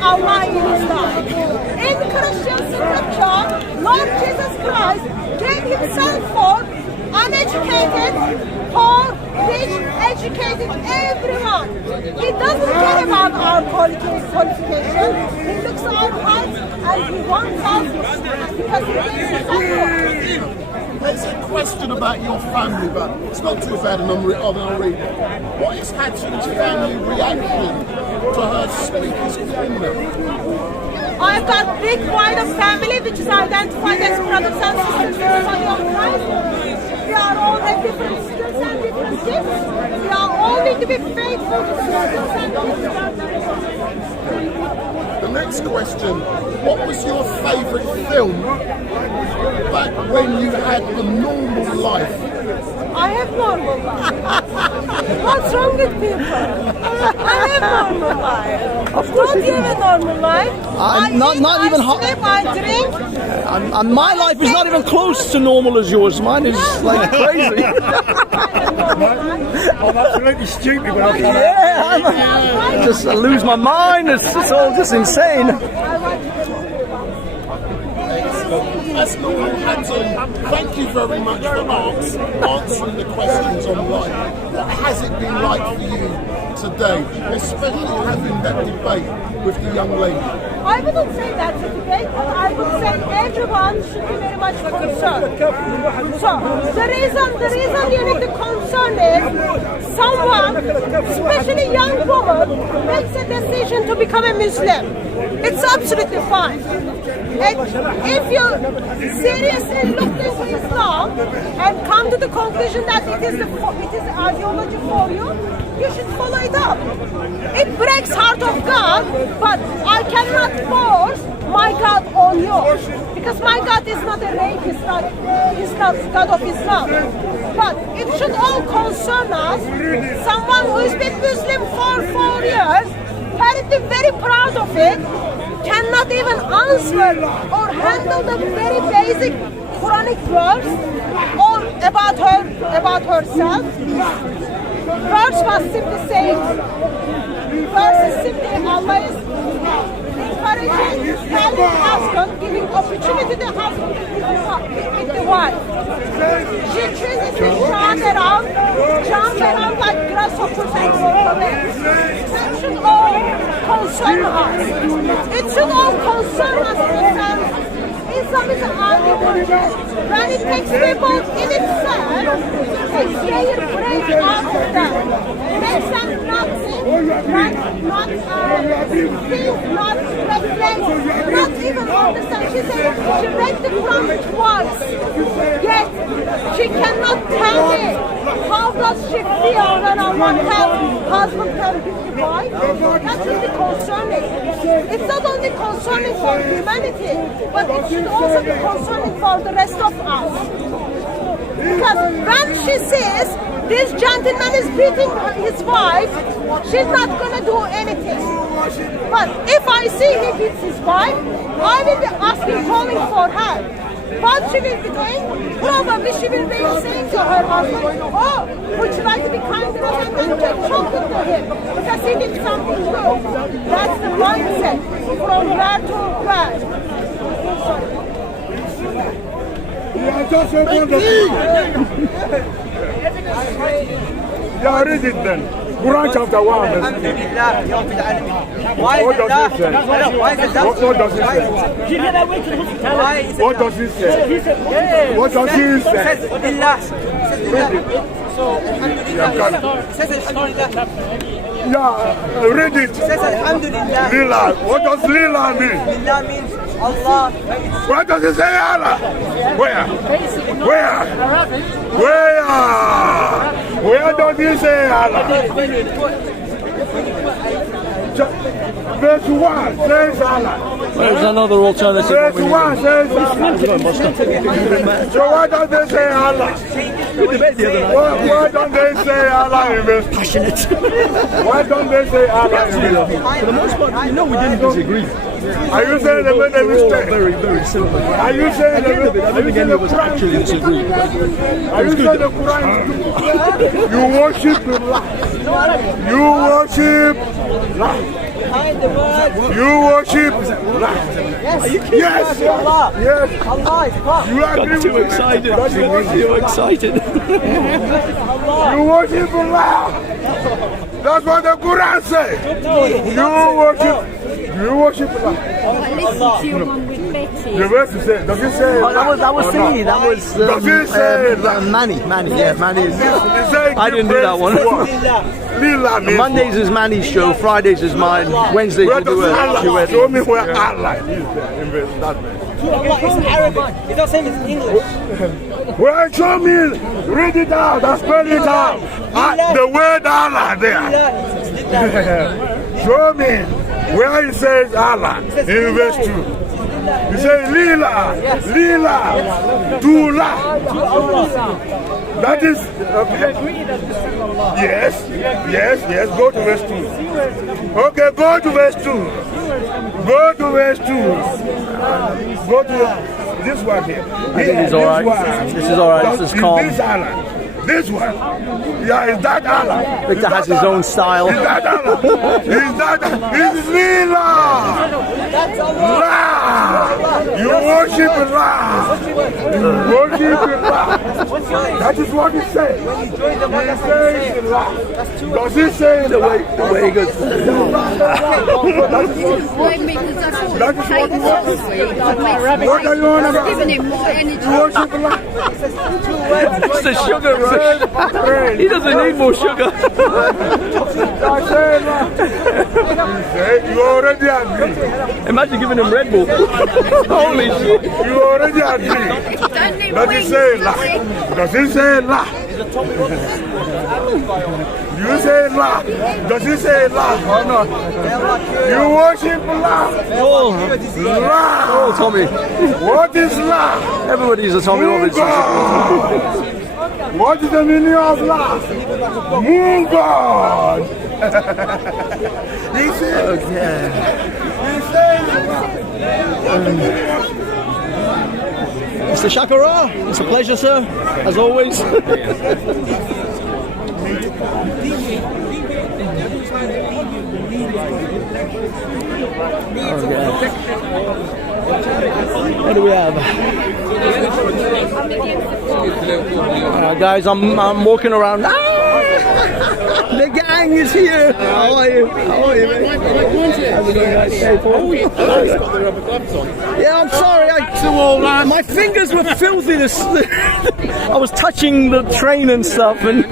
Allah in His life. In Christian scripture, Lord Jesus Christ gave Himself for uneducated, poor, rich, educated, everyone. He doesn't care about our qualification. He looks at our hearts and He wants us because He gave Himself for us. There's a question about your family, but it's not too bad, and I'll read it. What is Hatun's family reaction to her speaker's corner? I've got big wider family which is identified as brothers and sisters in the body of Christ. We are all have different skills and different gifts. We are all need to be faithful to the skills and gifts. The next question, what was your favourite film back when you had a normal life? I have normal life. What's wrong with people? I have normal life. Of course, don't you have a normal life? I sleep, I drink. And my life is not even close to normal as yours. Mine is like crazy. I'm absolutely stupid when I come I just lose my mind. It's all just insane. That's normal, Hatun. Thank you very much for answering the questions online. What has it been like for you today, especially having that debate with the young lady? I wouldn't say that's a debate, but I would say everyone should be very much concerned. So, the reason you need to concern is someone, especially a young woman, makes a decision to become a Muslim. It's absolutely fine. And if you seriously look into Islam and come to the conclusion that it is ideology for you, you should follow it up. It breaks heart of God, but I cannot force my God on you, because my God is not a rapist, he's not God of Islam. But it should all concern us. Someone who has been Muslim for 4 years, apparently very proud of it, cannot even answer or handle the very basic Quranic verse or about herself. Verse was simply saying, verse is simply Allah is encouraging, telling husband, giving opportunity to the husband with the wife. She chooses to jump around like grasshoppers and crocodiles. That should all concern us. It should all concern us in a sense. Islam is an ideology. When it takes people in itself, takes their brain out of them, makes them not think, not reflect, not even understand. She said she read the Quran twice, yet she cannot tell me how does she feel when Allah tells husband can give the wife. That's really concerning. It's not only concerning for humanity, but it should also be concerning for the rest of us. Because when she sees this gentleman is beating his wife, she's not going to do anything. But if I see he beats his wife, I will be asking, calling for her. What she will be doing? Probably she will be saying to her husband, oh, would you like to be kind to him and then take chocolate to him? Because he did something good. That's the mindset. From where to where. Yeah, read it then. Quran chapter 1. What does it say? What does it say? What does it say? Yeah, read it. Lila. What does Lila mean? Lila means Allah. What does it say, Allah? Where? Where does it say Allah? Verse 1 says Allah. There's another alternative. Verse 1 says Allah. So why don't they say Allah? Why don't they say Allah in verse 2? Passionate. Why don't they say Allah in verse 2? For the most part, we didn't disagree. Are you saying they made a mistake? Very, very similar. Are you saying I don't think any of us actually disagree. Are you saying the Quran? You worship Allah. You worship Allah. behind the word. You worship Allah. Yes. Allah. Yes. Allah is God. You agree Got too with me? excited. That you worship Too excited. Allah. You worship Allah. That's what the Quran says. You worship Allah. I listened to your one with Betty. The verse says, does it say? Oh, that was or thingy. not? That was Does it say Manny. Yeah, Manny is. It say I didn't do that one. Lila means Mondays is Manny's show. Fridays is mine. Wednesdays where we do does a Allah? duet. Show me where Allah is there in that verse. Allah is Arabic. It's not saying it's English. Well, show me. Read it out. And spell it out. The word Allah there. Show me where it says Allah in verse 2. You say Lila, Dula. That is okay. Yes. Go to verse 2. Okay, go to verse 2. Go to verse 2. Go to this one here. I think he's alright. This is alright. This is calm. This Allah. This one. Yeah, is that Allah? Victor has his own style. Is that Allah? Is Lila. That's Allah. La. You worship Allah. You worship Allah. That is what it says. It says Allah. Does it say The way he goes. That is what it says. What are you on about? Giving him more energy. You worship Allah. It's the sugar rush. He doesn't need more sugar. I say Allah. You say you already agree. Imagine giving him Red Bull. Holy shit. You already agree. Don't need Does it wings, say does la? it? Does it say la? You say la? Does it say la or not? You worship la? La. Oh, Tommy. What is la? Everybody's a Tommy Moon Robbins. God. What is the meaning of la? Moon God. He said. He said. Mr. Shakara, it's a pleasure, sir, as always. What do we have? Guys, I'm walking around. The gang is here. How are you? How are you, man? How's it going, guys? Hey, Paul. Yeah, I'm sorry. My fingers were filthy. I was touching the train and stuff. And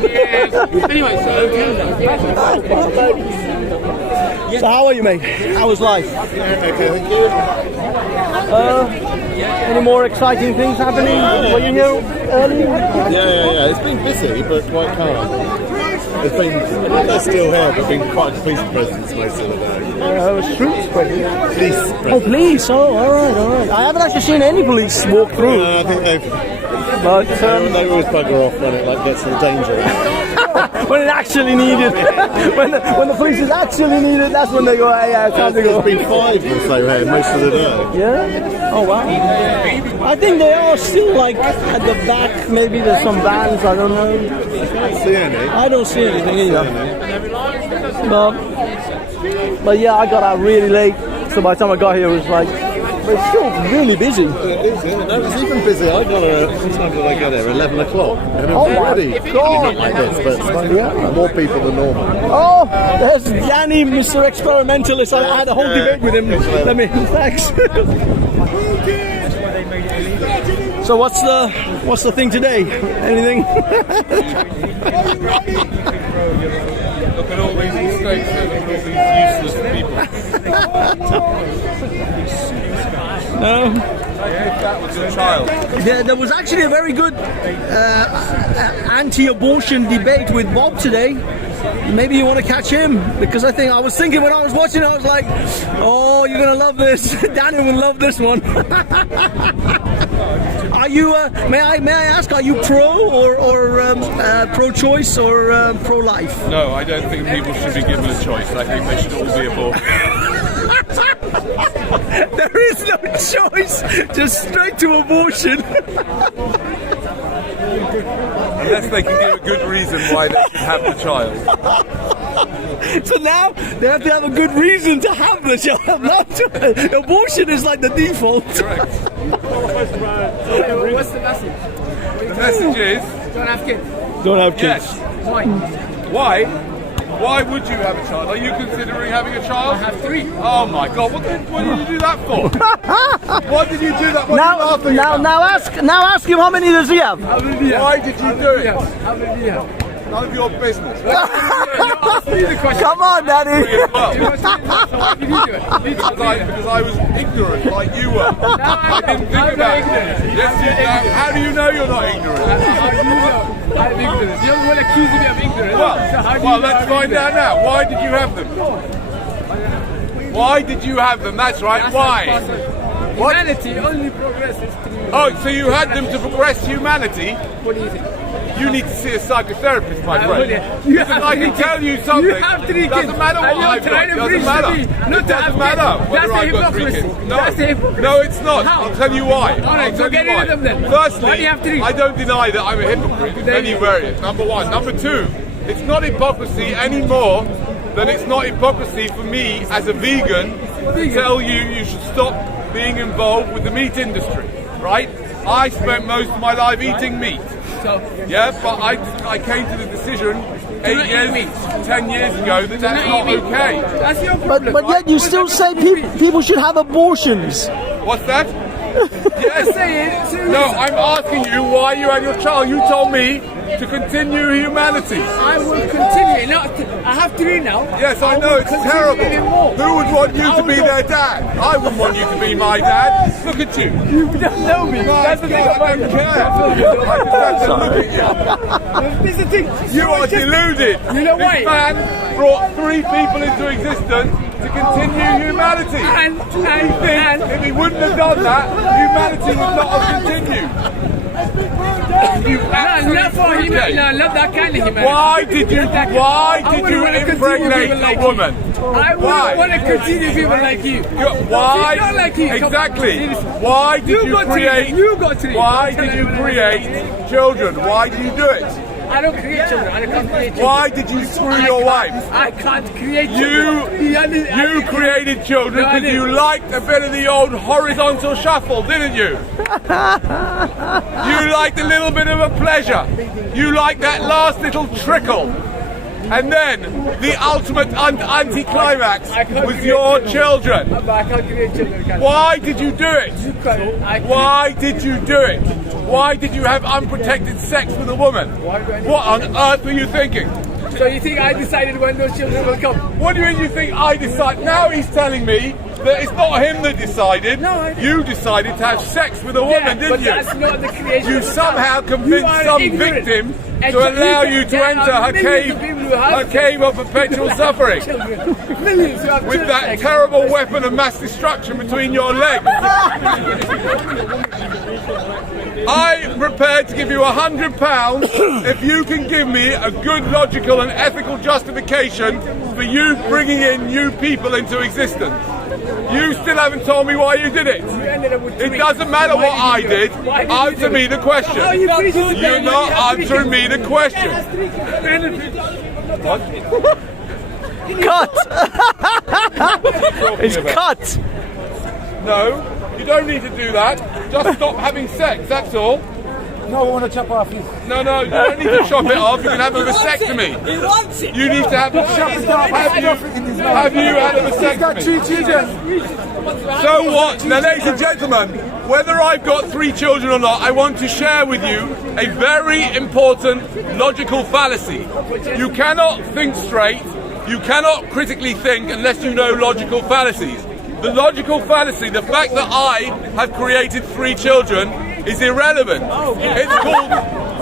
so how are you, mate? How was life? Okay, thank you. Any more exciting things happening? Were you here early? Yeah. It's been busy, but quite calm. It's been, they're still here, but been quite a police presence most of the day. Streets, Police Oh, presence. police. Oh, all right. I haven't actually seen any police walk through. I think But they always bugger off when it gets to the dangerous. when it actually needed, when the police is actually needed, that's when they go, hey, yeah, time to go. There's been 5 or so here most of the day. Yeah? Oh, wow. I think they are still like at the back. Maybe there's some vans, I don't know. I don't see any. I don't see anything either. But yeah, I got out really late. So by the time I got here, it was like, but it's still really busy. It is, yeah. No, it's even busy. I got here, what time did I get there? 11 o'clock. And it Oh was my already God. not like this, but it's like more people than normal. Oh, there's Yanni, Mr. Experimentalist. I had a whole debate with him. Let me, thanks. So what's the thing today? Anything? Look at all these mistakes that useless people. No. That was a child. There was actually a very good anti-abortion debate with Bob today. Maybe you want to catch him, because I was thinking when I was watching, I was like, oh, you're gonna love this. Daniel will love this one. Are you? May I ask? Are you pro or pro-choice or pro-life? No, I don't think people should be given a choice. I think they should all be aborted. There is no choice. Just straight to abortion. Unless they can give a good reason why they should have the child. So now they have to have a good reason to have the child. Not to, abortion is like the default. Correct. What's the message? The message is, Don't have kids. Don't have kids. yes. Why? Why? Why would you have a child? Are you considering having a child? I have 3. Oh my God! What did you do that for? Why did you do that? What are you laughing about? Now ask him how many does he have? How many do you have? Why did you do it? How many do you have? None of your business. You asked me the question. Come on, Daddy. Well, You asked me the question. Why did you do it? You did because I was ignorant, like you were. I didn't think I'm about not it. ignorant. Yes, you know. How do you know you're not ignorant? How do you know I'm ignorant? You don't want to accuse me of ignorance. So how do you Well, know let's I'm find ignorant? out now. Why did you have them? Why did you have them? That's right. That's Why? not possible. Humanity only progresses through. Oh, so you had them to progress humanity? What do you think? You need to see a psychotherapist, my friend. You Because have I 3 can kids. tell you something. You have 3 kids. Doesn't matter what And you're I've got. trying to Doesn't preach matter. to me not to It have doesn't matter kids. whether That's I've the got 3 hypocrisy. kids. No, That's the hypocrisy. no, it's not. How? I'll tell you why. All right, I'll tell so get you rid why. of them then. Firstly, Why do you have 3? I don't deny that I'm a hypocrite in Then- many areas. Number one. Number two, it's not hypocrisy any more than it's not hypocrisy for me as a vegan to tell you should stop being involved with the meat industry, right? I spent most of my life eating meat. So, Yeah, but I came to the decision not 8 eat years, meat. 10 years ago that that's not not eat meat. okay. that's your But problem. yet you still say people should have abortions. What's that? Yes, say it. Seriously. No, I'm asking you why you had your child. You told me to continue humanity. I will continue. Not I have 3 now. Yes, I know, will it's continue terrible. even more. Who would want you I to will be go- their dad? I wouldn't want you to be my dad. Look at you. You don't know me. That's the thing I about don't you. care. I just have to look at you. This is the thing. You are deluded. You know This why? man brought 3 people into existence to continue humanity. And If he wouldn't have done that, humanity would not have continued. You not for him. absolute No, not that kind of humanity. Why did you I wouldn't wanna continue impregnate people like a you. woman? I Why? wouldn't want to continue people like you. Why? It's not like you. Exactly. Come on. Why did you got create? 3. You got 3. Why did you create children? Why did you do it? I don't create children. I can't create children. Why did you screw your wife? I can't create children. You created children No, I because you didn't. liked a bit of the old horizontal shuffle, didn't you? You liked a little bit of a pleasure. You liked that last little trickle. And then the ultimate anticlimax was your children. I can't create children. Why did you do it? Why did you do it? Why did you have unprotected sex with a woman? What on earth were you thinking? So you think I decided when those children will come? What do you mean you think I decided? Now he's telling me that it's not him that decided. No, I didn't. You decided to have sex with a woman, didn't but you? that's not the creation. You of somehow God. convinced You are some ignorant. victim And to allow you to there enter are a millions of people who have cave of perpetual suffering. children. Millions who have With children. that terrible weapon of mass destruction between your legs. I'm prepared to give you £100 if you can give me a good, logical and ethical justification for you bringing in new people into existence. You still haven't told me why you did it. You ended up with It 3. doesn't matter Why what I you do it? did. Why did you Answer do me it? the question. How are you preaching to them You're when not you have 3 answering kids? me the question. What? Cut. It's cut. No, you don't need to do that. Just stop having sex, that's all. No, we want to chop off his. No, you don't need to chop it off. You can have a vasectomy. He wants it. You need to have a vasectomy. Have you had a vasectomy? 3 children. So what? Now, ladies and gentlemen, whether I've got 3 children or not, I want to share with you a very important logical fallacy. You cannot think straight, you cannot critically think unless you know logical fallacies. The logical fallacy, the fact that I have created 3 children, is irrelevant.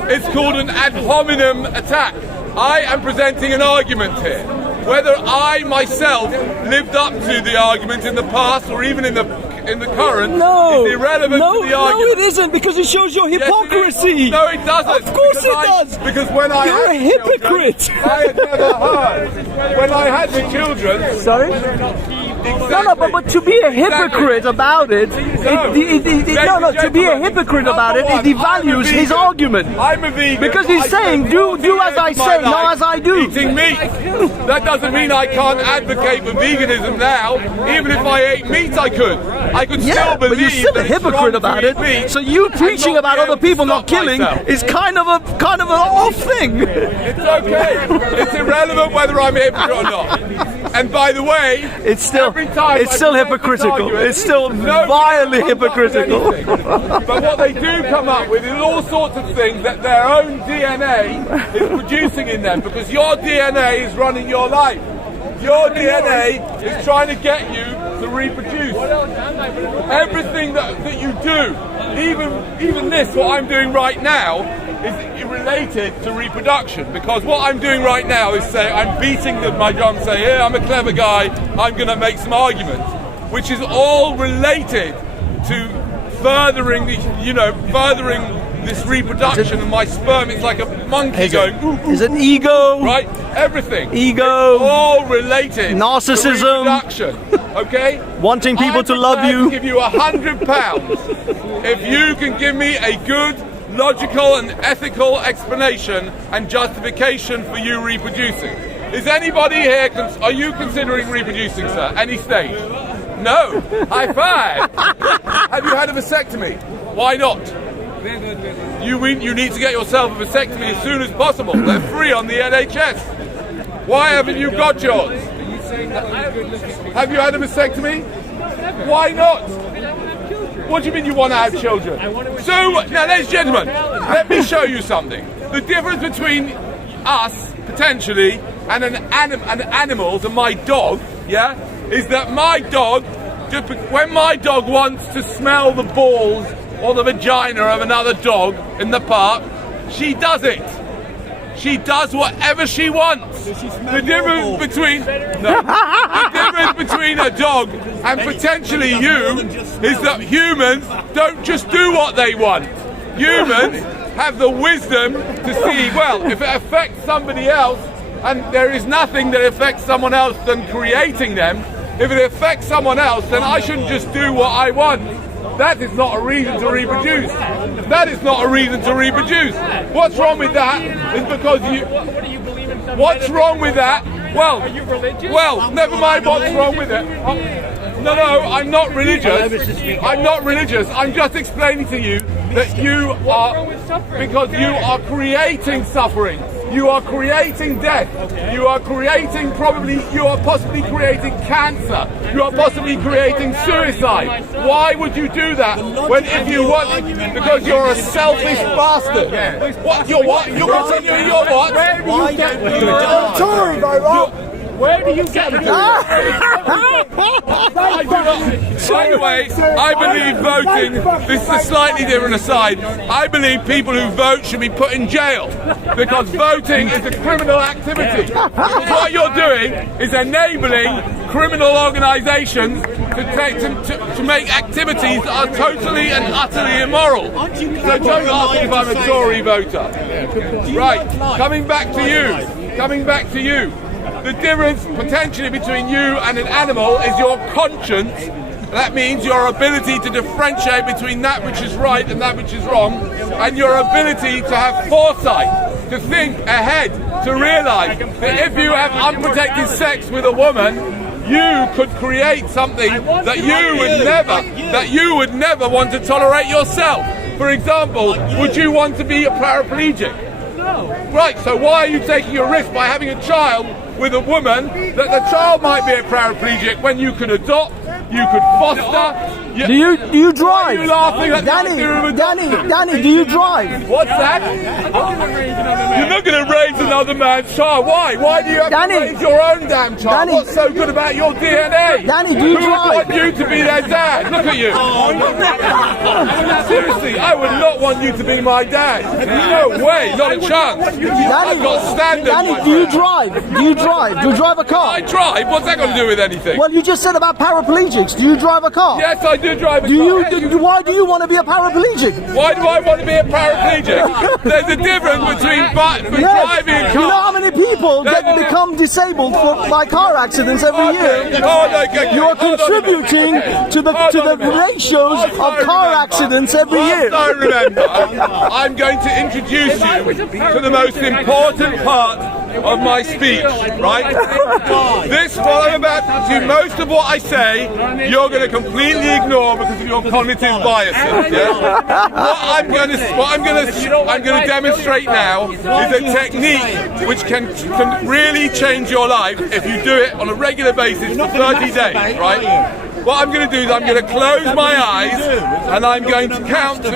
It's called an ad hominem attack. I am presenting an argument here. Whether I myself lived up to the argument in the past or even in the current is irrelevant to the argument. No, it isn't, because it shows your Yes, it is. hypocrisy. No, it doesn't. Of course Because it does. Because when I You're had a the children, hypocrite. I had never heard. When I had the children, Sorry? Exactly. but to be a hypocrite about it, to be a hypocrite about it devalues his argument. I'm a vegan. Because he's saying, do as I say, not as I do. Eating meat. That doesn't mean I can't advocate for veganism now. Even if I ate meat, I could. I could still believe but you're still a that it's hypocrite wrong about to it. eat meat So you preaching and about not other be able people to not stop killing myself. is kind of an off thing. It's okay. It's irrelevant whether I'm a hypocrite or not. And by the way, It's still hypocritical. It's still violently hypocritical. But what they do come up with is all sorts of things that their own DNA is producing in them, because your DNA is running your life. Your DNA is trying to get you to reproduce. Everything that you do, even this, what I'm doing right now, is related to reproduction, because what I'm doing right now is say I'm beating my drum, say, yeah, I'm a clever guy, I'm going to make some arguments, which is all related to furthering this reproduction of my sperm. It's like a monkey going, ooh, ooh, Is it ego? right? Everything. Ego. It's all related. Narcissism. To reproduction. Okay? Wanting people to love you. I'll give you £100 if you can give me a good, logical and ethical explanation and justification for you reproducing. Is anybody here, are you considering reproducing, sir? Any stage? No. High five. Have you had a vasectomy? Why not? You need to get yourself a vasectomy as soon as possible. They're free on the NHS. Why haven't you got yours? Have you had a vasectomy? Why not? What do you mean you want to have children? So, now ladies and gentlemen, let me show you something. The difference between us, potentially, and animals and my dog, yeah, is that my dog, when my dog wants to smell the balls or the vagina of another dog in the park, she does it. She does whatever she wants. The difference between a dog and potentially you is that humans don't just do what they want. Humans have the wisdom to see, well, if it affects somebody else, and there is nothing that affects someone else than creating them, if it affects someone else, then I shouldn't just do what I want. That is not a reason to reproduce. That is not a reason to reproduce. What's wrong with that is because you... What do you believe in? What's wrong with that? Well, Are you religious? well, never mind what's wrong with it. No, I'm not religious. I'm not religious. I'm just explaining to you that you are... Because you are creating suffering. You are creating death. You are creating you are possibly creating cancer. You are possibly creating suicide. Why would you do that? When if you want, because you're a selfish bastard. What? You're what? You're continuing your what? Where do you get it? By the way, I believe voting, this is a slightly different aside, I believe people who vote should be put in jail, because voting is a criminal activity. What you're doing is enabling criminal organisations to make activities that are totally and utterly immoral. So don't ask me if I'm a Tory voter. Right, coming back to you. The difference potentially between you and an animal is your conscience. That means your ability to differentiate between that which is right and that which is wrong, and your ability to have foresight, to think ahead, to realise that if you have unprotected sex with a woman, you could create something that you would never want to tolerate yourself. For example, would you want to be a paraplegic? No. Right, so why are you taking a risk by having a child with a woman that the child might be a paraplegic when you could adopt, you could foster? Do you drive? Why are you laughing at the idea of adoption? Danny, do you drive? What's that? You're not going to raise another man's child. Why? Why do you have to raise your own damn child? What's so good about your DNA? Danny, do you Who drive? would want you to be their dad? Look at you. Seriously, I would not want you to be my dad. No way, not a chance. I've got standards. Danny, do you drive? Do you drive a car? I drive? What's that got to do with anything? Well, you just said about paraplegics. paraplegics? Do you drive a car? Yes, I do drive a Do you? car. Why do you want to be a paraplegic? Why do I want to be a paraplegic? There's a difference between driving a car. You know how many people become disabled by car accidents every year? You are contributing to the ratios of car accidents every year. I remember, I'm going to introduce you to the most important part of my speech, right? What I'm about to do, most of what I say, you're going to completely ignore because of your cognitive biases. Yeah? I'm going to demonstrate now is a technique which can really change your life if you do it on a regular basis for 30 days, right? What I'm going to do is I'm going to close my eyes and I'm going to count to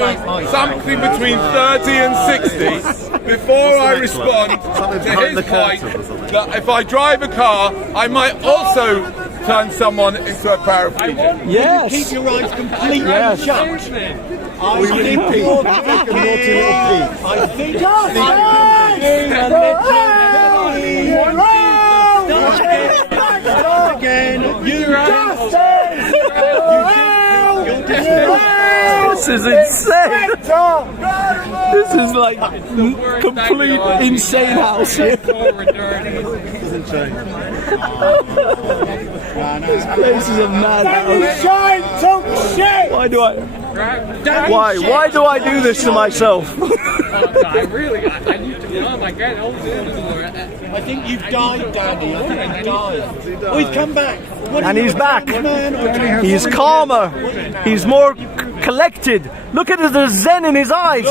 something between 30 and 60 before I respond to his point that if I drive a car, I might also turn someone into a paraplegic. Yes. Keep your eyes completely shut. I think you're I This is insane. This is like complete insane house here. This place is a madhouse. Why do I do this to myself? I think you've died, Danny. I think you've died. Oh, he's come back. And he's back. He's calmer. He's more collected. Look at the zen in his eyes.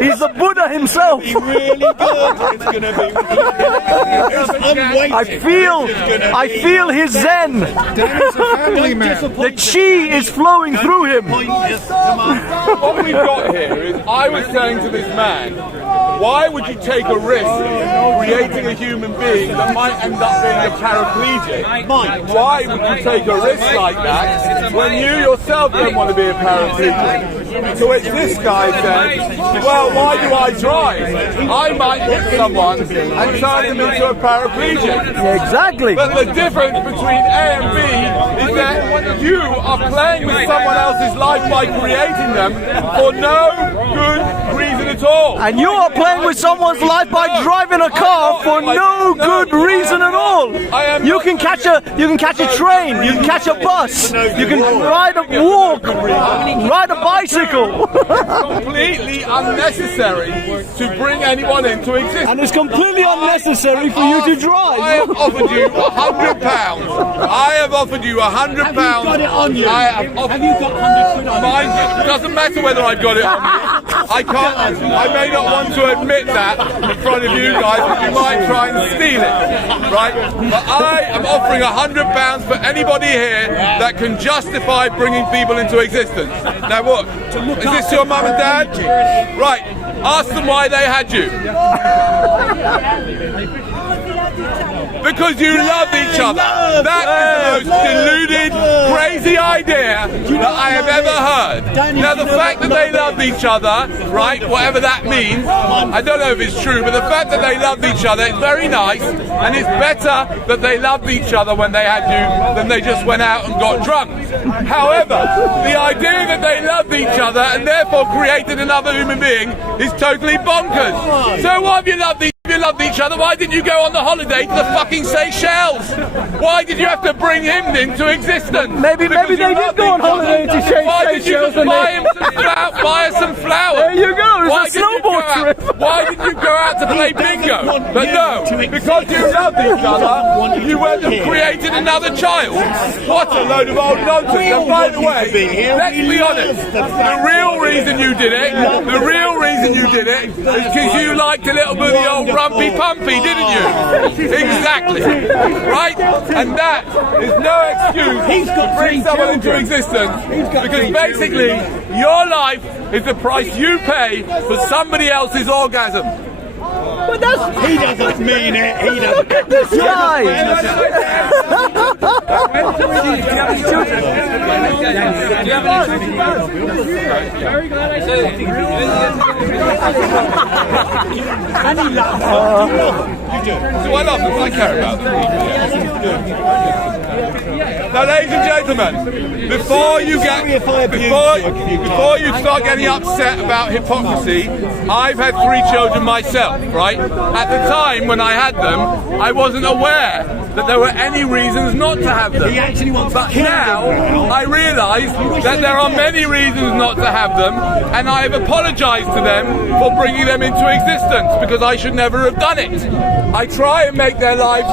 He's the Buddha himself. Really good. It's going to be. I feel his zen. The chi is flowing through him. What we've got here is, I was saying to this man, why would you take a risk creating a human being that might end up being a paraplegic? Why would you take a risk like that when you yourself don't want to be a paraplegic? To which this guy said, well, why do I drive? I might hit someone and turn them into a paraplegic. Exactly. But the difference between A and B is that you are playing with someone else's life by creating them for no good reason at all. And you are playing with someone's life by driving a car for no good reason at all. You can catch a train, you can catch a bus, you can ride a ride a bicycle. Completely unnecessary to bring anyone into existence. And it's completely unnecessary for you to drive. I have offered you £100. I have offered you £100. Have you got it on you? Have you got £100 on you? It doesn't matter whether I've got it on me. I can't. I may not want to admit that in front of you guys, but you might try and steal it, right? But I am offering £100 for anybody here that can justify bringing people into existence. Now what? Is this your mum and dad? Right. Ask them why they had you. Because you love each other. That is the most deluded, crazy idea that I have ever heard. Now the fact that they loved each other, right, whatever that means, I don't know if it's true, but the fact that they loved each other is very nice, and it's better that they loved each other when they had you than they just went out and got drunk. However, the idea that they loved each other and therefore created another human being is totally bonkers. So why have you loved each other? Why didn't you go on the holiday to the fucking Seychelles? Why did you have to bring him into existence? Maybe they did go on holiday to Seychelles. Why did you just buy us some flowers? There you go, it's a snowboard trip. Why did you go out to play bingo? But no, because you loved each other, you went and created another child. What a load of old nonsense. And by the way, let's be honest, the real reason you did it is because you liked a little bit of the old rumpy pumpy, didn't you? Exactly. Right? And that is no excuse to bring someone into existence, because basically your life is the price you pay for somebody else's orgasm. But he doesn't mean it. He doesn't. Look at this guy. Very glad I said it. And he laughs. You do. Do I love them? I care about them. Now, ladies and gentlemen, before you start getting upset about hypocrisy, I've had 3 children myself, right? At the time when I had them, I wasn't aware that there were any reasons not to have them. But now I realise that there are many reasons not to have them, and I've apologised to them for bringing them into existence because I should never have done it. I try and make their lives,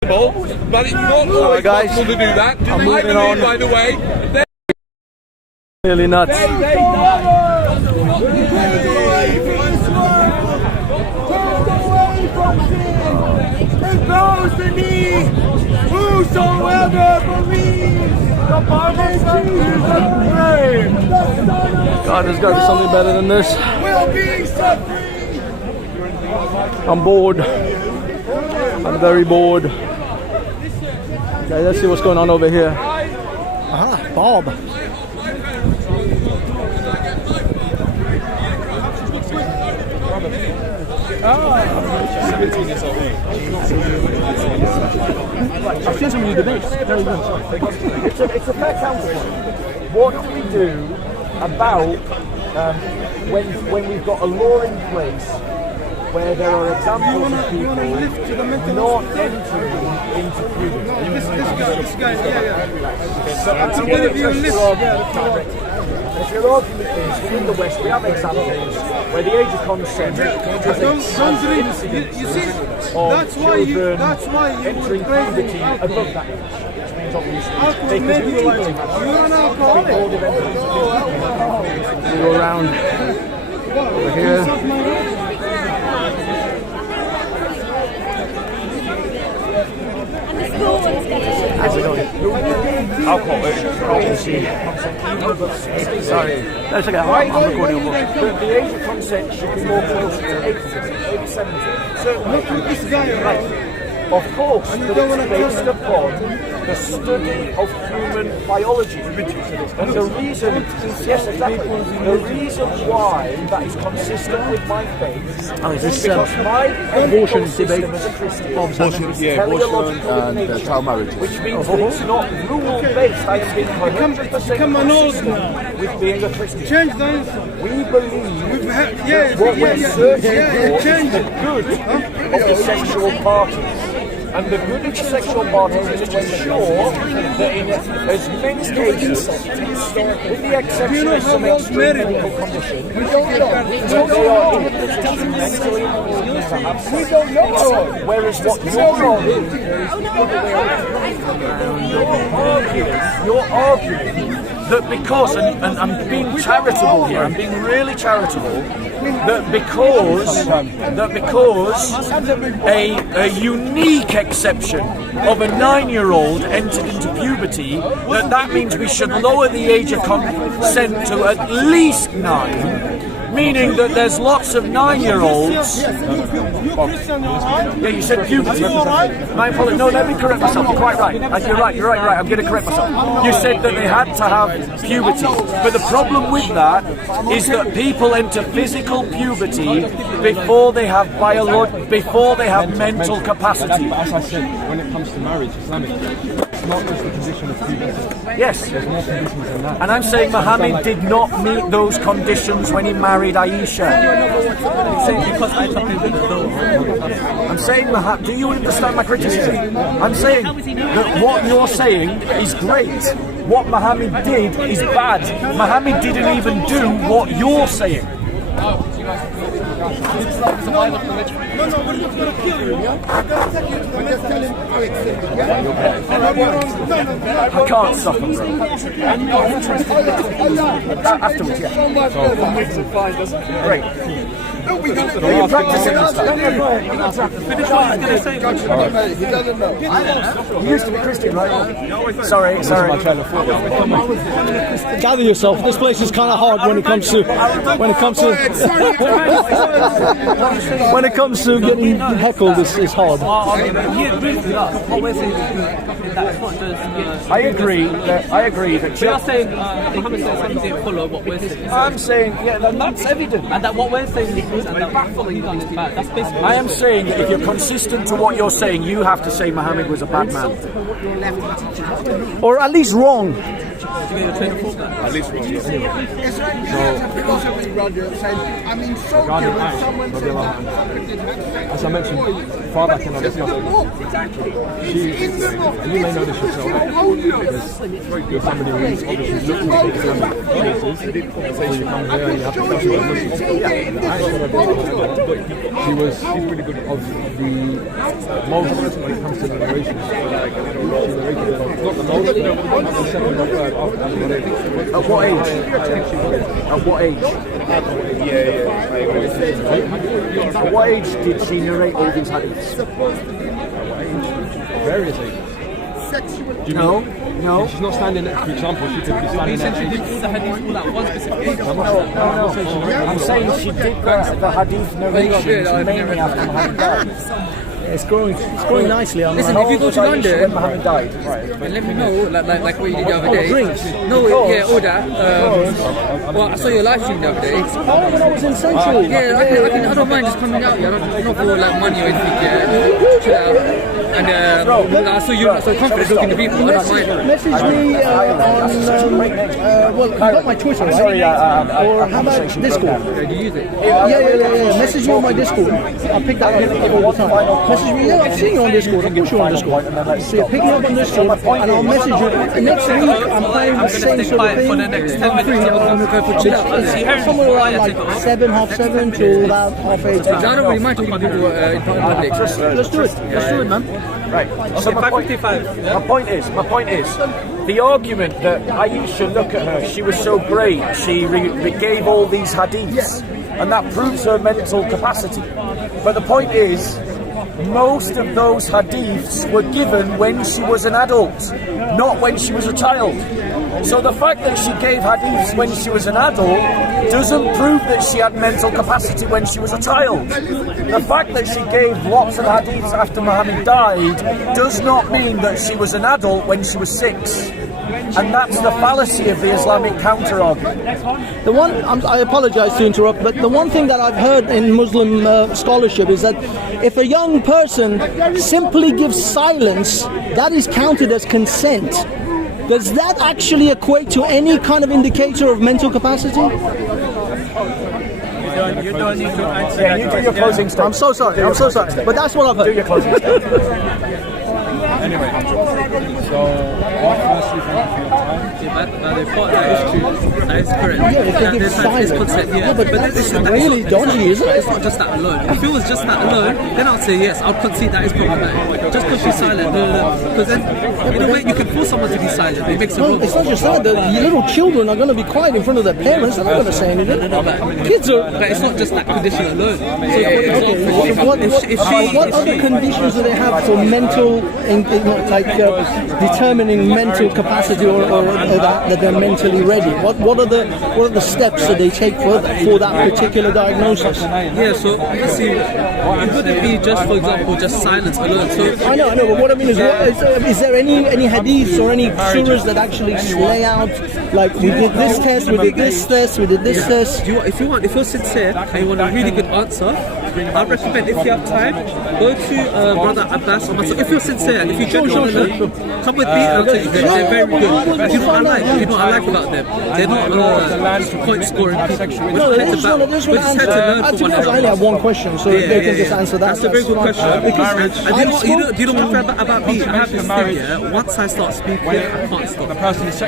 but it's not always possible to do that. I believe, by the way, really nuts. Bows the knee, whosoever believes the Bible says God, there's got to be something better than this. will be set free. I'm bored. I'm very bored. Okay, let's see what's going on over here. Ah, Bob. I've seen some of your debates. Very good. It's a fair counter. What do we do about when we've got a law in place where there are examples of people not entering into puberty? This guy, If your argument is within the West we have examples where the age of consent has you see, that's why entering puberty above that age, which means obviously they could be you're an alcoholic. We go around over here. Sorry. That's okay. I'm recording. The age of consent should be more closer to 80, 70. So look at this guy, right? Of course, but it's based upon the study of human biology. And the reason, yes, exactly, the reason why that is consistent with my faith is because my abortion debate as a Christian is teleological in nature, child marriage, which means that it's not rule-based. I am being 100% consistent with being a Christian. Change the answer. We believe what we're searching for is the good of the sexual parties. And the good of the sexual parties is to ensure that in as many cases, with the exception of some extreme medical conditions, that they are in a position mentally and physically to have sex. Whereas what you're arguing is you're arguing that because, and I'm being charitable here, I'm being really charitable, that because a unique exception of a 9-year-old entered into puberty, that means we should lower the age of consent to at least 9. Meaning that there's lots of 9-year-olds. Yeah, you said puberty. My apologies. No, let me correct myself. You're quite right. You're right. I'm going to correct myself. You said that they had to have puberty. But the problem with that is that people enter physical puberty before they have mental capacity. But as I said, when it comes to marriage, Islamically, it's not just the condition of puberty. Yes. There's more conditions than that. And I'm saying Muhammad did not meet those conditions when he married Aisha. I'm saying, do you understand my criticism? I'm saying that what you're saying is great. What Muhammad did is bad. Muhammad didn't even do what you're saying. No, we're just gonna kill you, yeah? We're gonna take you to the next telling I can't stop him, bro. Afterwards, yeah. Great. No, we got Are you practicing this stuff? Finish what he's gonna say. He doesn't know. You used to be Christian, right? Sorry. Gather yourself. This place is kind of hard when it comes to getting heckled. Is hard. I agree that. You're saying Muhammad says he didn't follow what we're saying. I'm saying, yeah, that's evident. And that what we're saying is hadiths and they're baffling things to bad. That's basically. I am saying that if you're consistent to what you're saying, you have to say Muhammad was a bad man. Or at least wrong. At least wrong. I mean, so when someone says that, as I mentioned, far back in our discussion, you may know this yourself. You're somebody who's obviously looking at Islamic places, so you come here and you have to discuss with She's pretty good of the most when it comes to narration. She narrated not the most, not the second or third after the narration. At what age? At what age? At what age did she narrate all these hadiths? Various ages. Do you No. know? She's not standing next, for example, she could be standing next to Essentially, did all the hadiths all at one specific age. No. I'm saying she did the hadith narrations mainly after Muhammad died. It's growing nicely. Listen, if you go to London, when Muhammad died, and let me know, like what you did the other day. drinks. No, yeah, all that. Well, I saw your live stream the other day. I was in Central. Yeah, I don't mind just coming out here. Not for like money or anything. Yeah, chill out. And I saw you so confident talking to people. I don't mind. Message me on. Well, you got my Twitter, right? Sorry, or how about Discord? Do you use it? Yeah. Message me on my Discord. I pick that up all the time. Message me. Yeah, I've seen you on Discord. Of course you're on Discord. So you pick me up on Discord, and I'll message you. Next week, I'm playing the same sort of thing. For the next 10 I'm free. minutes. I'm going to go for chill out. Somewhere around like 7, half 7 to about half 8. I don't really mind talking to people in public. Let's do it. Let's do it, man. Right. So my point is, the argument that Aisha, look at her, she was so great, she gave all these hadiths, and that proves her mental capacity. But the point is, most of those hadiths were given when she was an adult, not when she was a child. So the fact that she gave hadiths when she was an adult doesn't prove that she had mental capacity when she was a child. The fact that she gave lots of hadiths after Muhammad died does not mean that she was an adult when she was 6. And that's the fallacy of the Islamic counter-argument. The one, I apologize to interrupt, but the one thing that I've heard in Muslim scholarship is that if a young person simply gives silence, that is counted as consent. Does that actually equate to any kind of indicator of mental capacity? You don't need to answer Yeah, you do your closing statement. I'm so sorry, but that's what I've heard. Do your closing statement. Anyway, so firstly, thank you for your time. That is correct. Yeah, if they give silence. But It's really dodgy, isn't it? It's not just that alone. If it was just that alone, then I'd say yes, I'd concede that is problematic. Just because she's silent, because then in a way you can force someone to be silent. It makes it wrong. It's not just that. The little children are going to be quiet in front of their parents. They're not going to say anything. Kids are. But it's not just that condition alone. So for example, What other conditions do they have for mental, determining mental capacity or that they're mentally ready? What are the steps that they take for that particular diagnosis? Yeah, so obviously it wouldn't be just, for example, just silence alone. So I know, but what I mean is there any hadiths or any surahs that actually lay out, like, we did this test, we did this test, we did this test? if you're sincere and you want a really good answer, I'd recommend, if you have time, go to Brother Abbas or myself. If you're sincere and if you genuinely want to learn, come with me and I'll tell you they're very good. You know what I like about them? They're not point scoring people. No, I just want to answer. I only have one question, so if they can just answer that. That's a very good question. Because do you know one thing about me? I have this thing, yeah. Once I start speaking, I can't stop.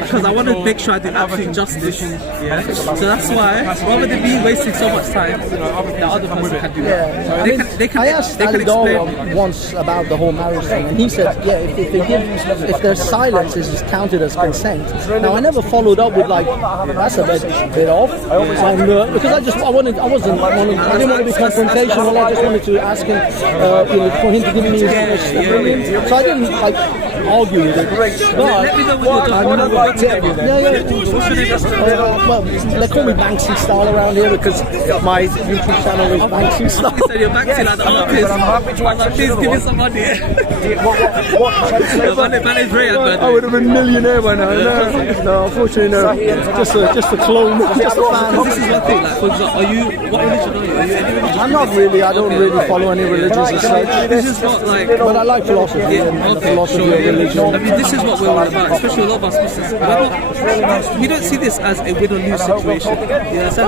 Because I want to make sure I do absolute justice. Yeah. So that's why, rather than me wasting so much time, the other person can do that. I asked Ali Dawah once about the whole marriage thing, and he said, if their silence is counted as consent. Now I never followed up with that's a bit off, because I didn't want to be confrontational. I just wanted to ask him, for him to give me his opinion. So I didn't argue with it. Let me know when you're done. We'll go together. What's your name? Well, they call me Banksystyle around here because my YouTube channel is Banksystyle. You said you're Banksy like the artist. I'm happy to answer. Please give me some money. What? Man is Ray, man. I would have been millionaire by now. No, unfortunately, no. Just a clone, just a fan. This is one thing. Like, for example, what religion are you? Are you any religion? I'm not really. I don't really follow any religions as such. This is not like. But I like philosophy and the philosophy of religion. I mean, this is what we're all about, especially a lot of us Muslims. We don't see this as a win or lose situation. Yeah, so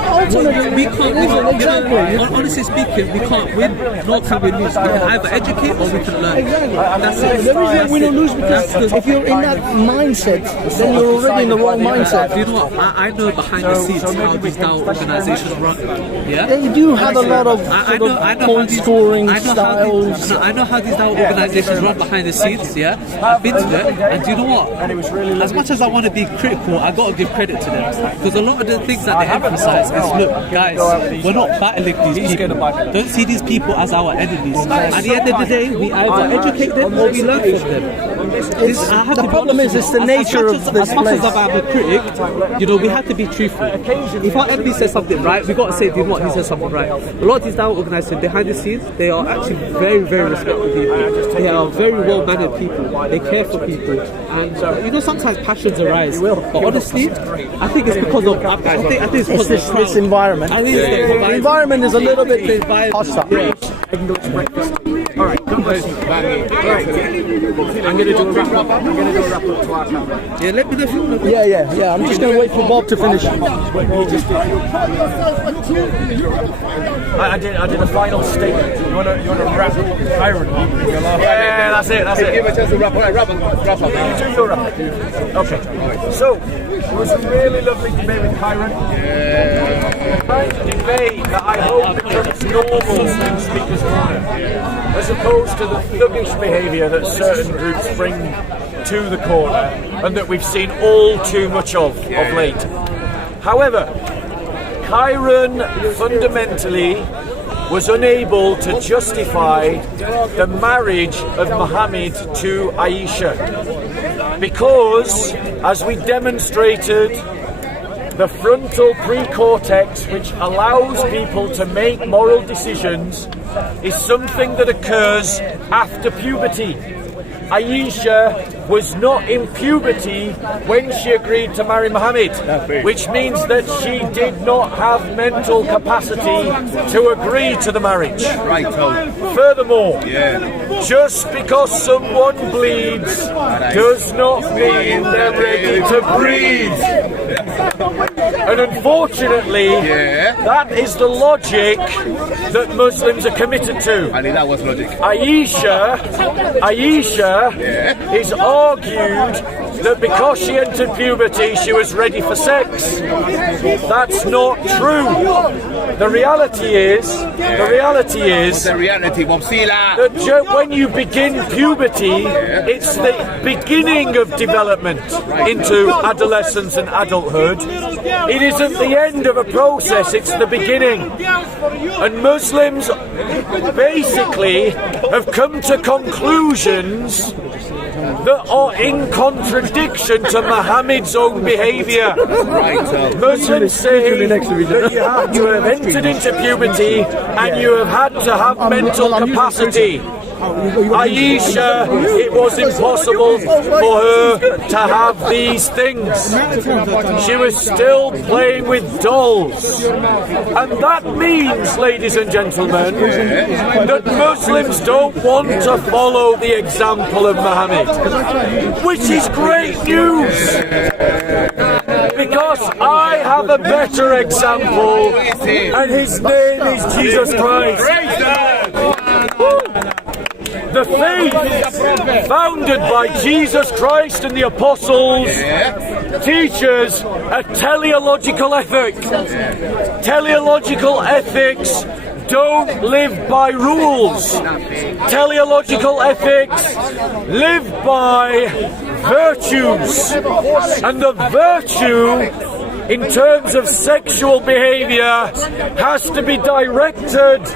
we can't. Honestly speaking, we can't win, nor can we lose. We can either educate or we can learn. That's it. There is no win or lose because if you're in that mindset, then you're already in the wrong mindset. Do you know what? I know behind the scenes how these Dawah organizations run. Yeah? They do have a lot of point scoring styles. I know how these Dawah organizations run behind the scenes. Yeah, I've been to it, and do you know what? As much as I want to be critical, I got to give credit to them because a lot of the things that they emphasize is, look, guys, we're not battling these people. Don't see these people as our enemies. At the end of the day, we either educate them or we learn from them. The problem is, it's the nature of this place. As much as place. I'm a critic, you know, we have to be truthful. If our enemy says something right, we got to say, do you know what, he says something right. A lot of these Dawah organizations behind the scenes, they are actually very, very respectful people. They are very well-mannered people. They care for people. And, you know, sometimes passions arise. But honestly, I think it's because of, I think it's because of This environment. The environment is a little bit hostile. Alright, I'm going to do a wrap up. To our camera. Yeah, let me know if you want to. Yeah. I'm just going to wait for Bob to finish. I did a final statement. You want to wrap Kyron? Yeah, that's it. Give a chance to wrap up. You do your wrap up. Okay. So, it was a really lovely debate with Kyron. Yeah. Kind of debate that I hope becomes normal in Speaker's Corner, as opposed to the thuggish behaviour that certain groups bring to the corner and that we've seen all too much of late. However, Kyron fundamentally was unable to justify the marriage of Muhammad to Aisha because, as we demonstrated, the frontal pre-cortex, which allows people to make moral decisions, is something that occurs after puberty. Aisha was not in puberty when she agreed to marry Muhammad, which means that she did not have mental capacity to agree to the marriage. Furthermore, just because someone bleeds does not mean they're ready to breathe. And unfortunately, that is the logic that Muslims are committed to. I think that was logic. Aisha is argued that because she entered puberty, she was ready for sex. That's not true. The reality is that when you begin puberty, it's the beginning of development into adolescence and adulthood. It isn't the end of a process, it's the beginning. And Muslims basically have come to conclusions that are in contradiction to Muhammad's own behaviour. Muslims say that you have entered into puberty and you have had to have mental capacity. Aisha, it was impossible for her to have these things. She was still playing with dolls. And that means, ladies and gentlemen, that Muslims don't want to follow the example of Muhammad, which is great news. Because I have a better example, and his name is Jesus Christ. The faith founded by Jesus Christ and the apostles teaches a teleological ethic. Teleological ethics don't live by rules. Teleological ethics live by virtues. And the virtue, in terms of sexual behavior, has to be directed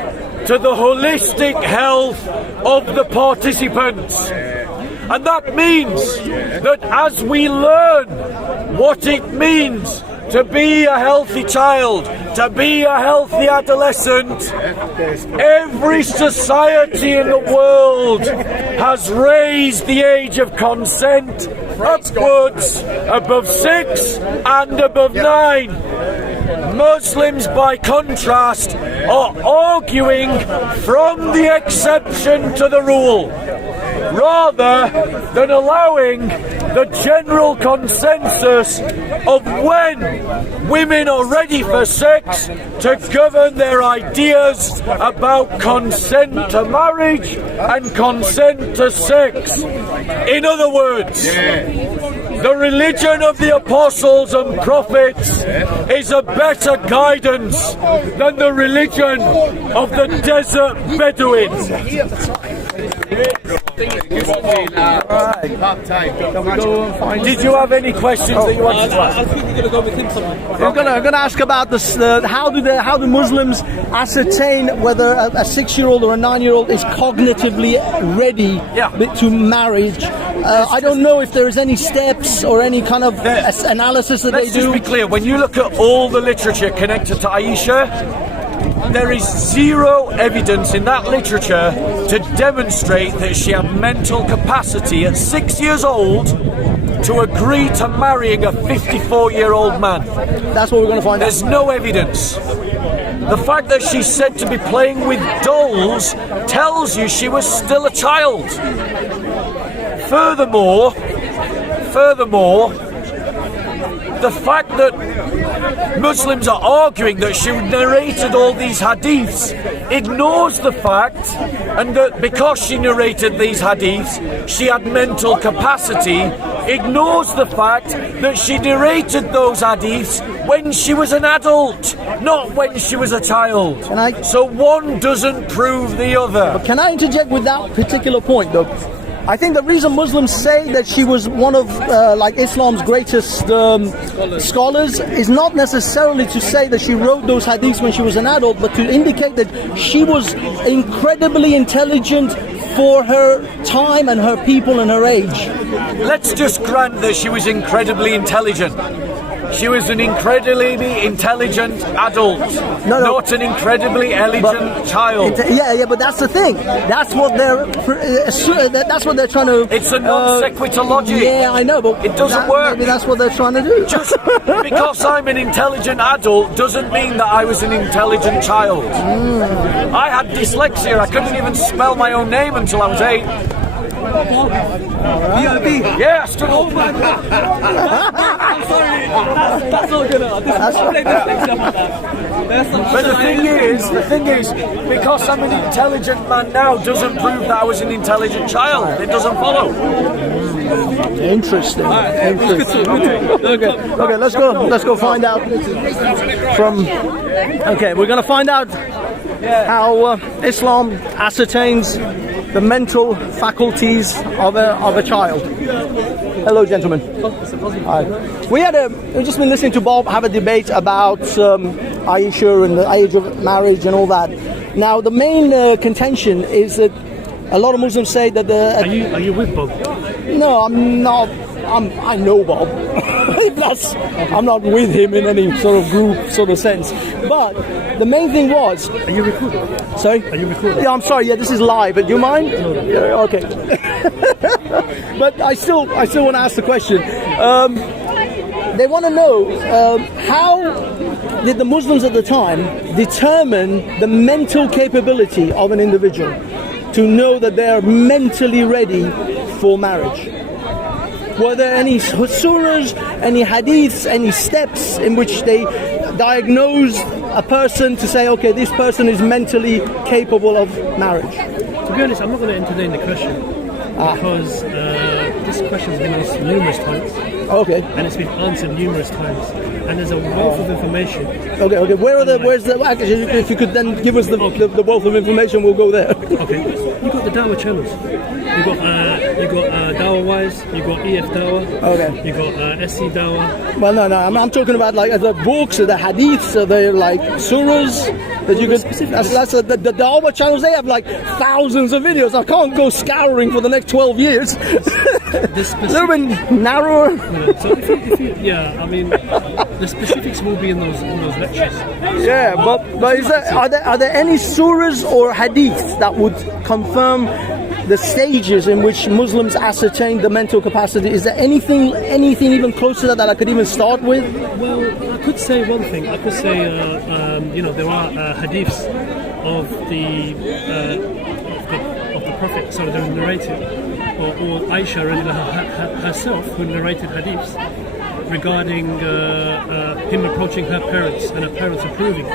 to the holistic health of the participants. And that means that as we learn what it means to be a healthy child, to be a healthy adolescent, every society in the world has raised the age of consent upwards, above 6 and above 9. Muslims, by contrast, are arguing from the exception to the rule, rather than allowing the general consensus of when women are ready for sex to govern their ideas about consent to marriage and consent to sex. In other words, the religion of the apostles and prophets is a better guidance than the religion of the desert Bedouin. Did you have any questions that you wanted to ask? I think you're going to go with him somewhere. I'm gonna ask about this. How do Muslims ascertain whether a 6-year-old or a 9-year-old is cognitively ready to marriage? I don't know if there is any steps or any kind of analysis that they do. Let's just be clear. When you look at all the literature connected to Aisha, there is zero evidence in that literature to demonstrate that she had mental capacity at 6 years old to agree to marrying a 54-year-old man. That's what we're going to find out. There's no evidence. The fact that she's said to be playing with dolls tells you she was still a child. Furthermore, the fact that Muslims are arguing that she narrated all these hadiths ignores the fact, and that because she narrated these hadiths, she had mental capacity, ignores the fact that she narrated those hadiths when she was an adult, not when she was a child. So one doesn't prove the other. But can I interject with that particular point, though? I think the reason Muslims say that she was one of Islam's greatest scholars is not necessarily to say that she wrote those hadiths when she was an adult, but to indicate that she was incredibly intelligent for her time and her people and her age. Let's just grant that she was incredibly intelligent. She was an incredibly intelligent adult, not an incredibly elegant child. Yeah, but that's the thing. That's what they're trying to. It's a non sequitur logic. Yeah, I know, but it doesn't work. Maybe that's what they're trying to do. Just because I'm an intelligent adult doesn't mean that I was an intelligent child. I had dyslexia. I couldn't even spell my own name until I was 8. Yeah, I struggled. Oh my God. I'm sorry. That's all good. But the thing is, because I'm an intelligent man now doesn't prove that I was an intelligent child. It doesn't follow. Interesting. Okay, let's go find out from. Okay, we're going to find out how Islam ascertains the mental faculties of a child. Hello, gentlemen. Hi. We've just been listening to Bob have a debate about Aisha and the age of marriage and all that. Now, the main contention is that a lot of Muslims say that Are you with Bob? No, I'm not. I know Bob. I'm not with him in any sort of group sort of sense. But the main thing was. Are you recording? Sorry? Are you recording? Yeah, I'm sorry. Yeah, this is live. But do you mind? No. Yeah, okay. But I still want to ask the question. They want to know how did the Muslims at the time determine the mental capability of an individual to know that they are mentally ready for marriage? Were there any surahs, any hadiths, any steps in which they diagnosed a person to say, okay, this person is mentally capable of marriage? To be honest, I'm not going to entertain the question because this question has been asked numerous times. Okay. And it's been answered numerous times. And there's a wealth of information. Okay. Where's the? Actually, if you could then give us the wealth of information, we'll go there. Okay. You got the Dawah channels. You got Dawah Wise. You got EF Dawah. Okay. You got SC Dawah. Well, no. I'm talking about like the books, the hadiths, the like surahs. that you could. That's the Dawah channels. They have like thousands of videos. I can't go scouring for the next 12 years. A little bit narrower. So if you, yeah, I mean, the specifics will be in those lectures. Yeah, but is there, are there any surahs or hadiths that would confirm the stages in which Muslims ascertain the mental capacity? Is there anything even close to that I could even start with? Well, I could say one thing. I could say, there are hadiths of the Prophet, so they're narrated, or Aisha herself, who narrated hadiths regarding him approaching her parents and her parents approving.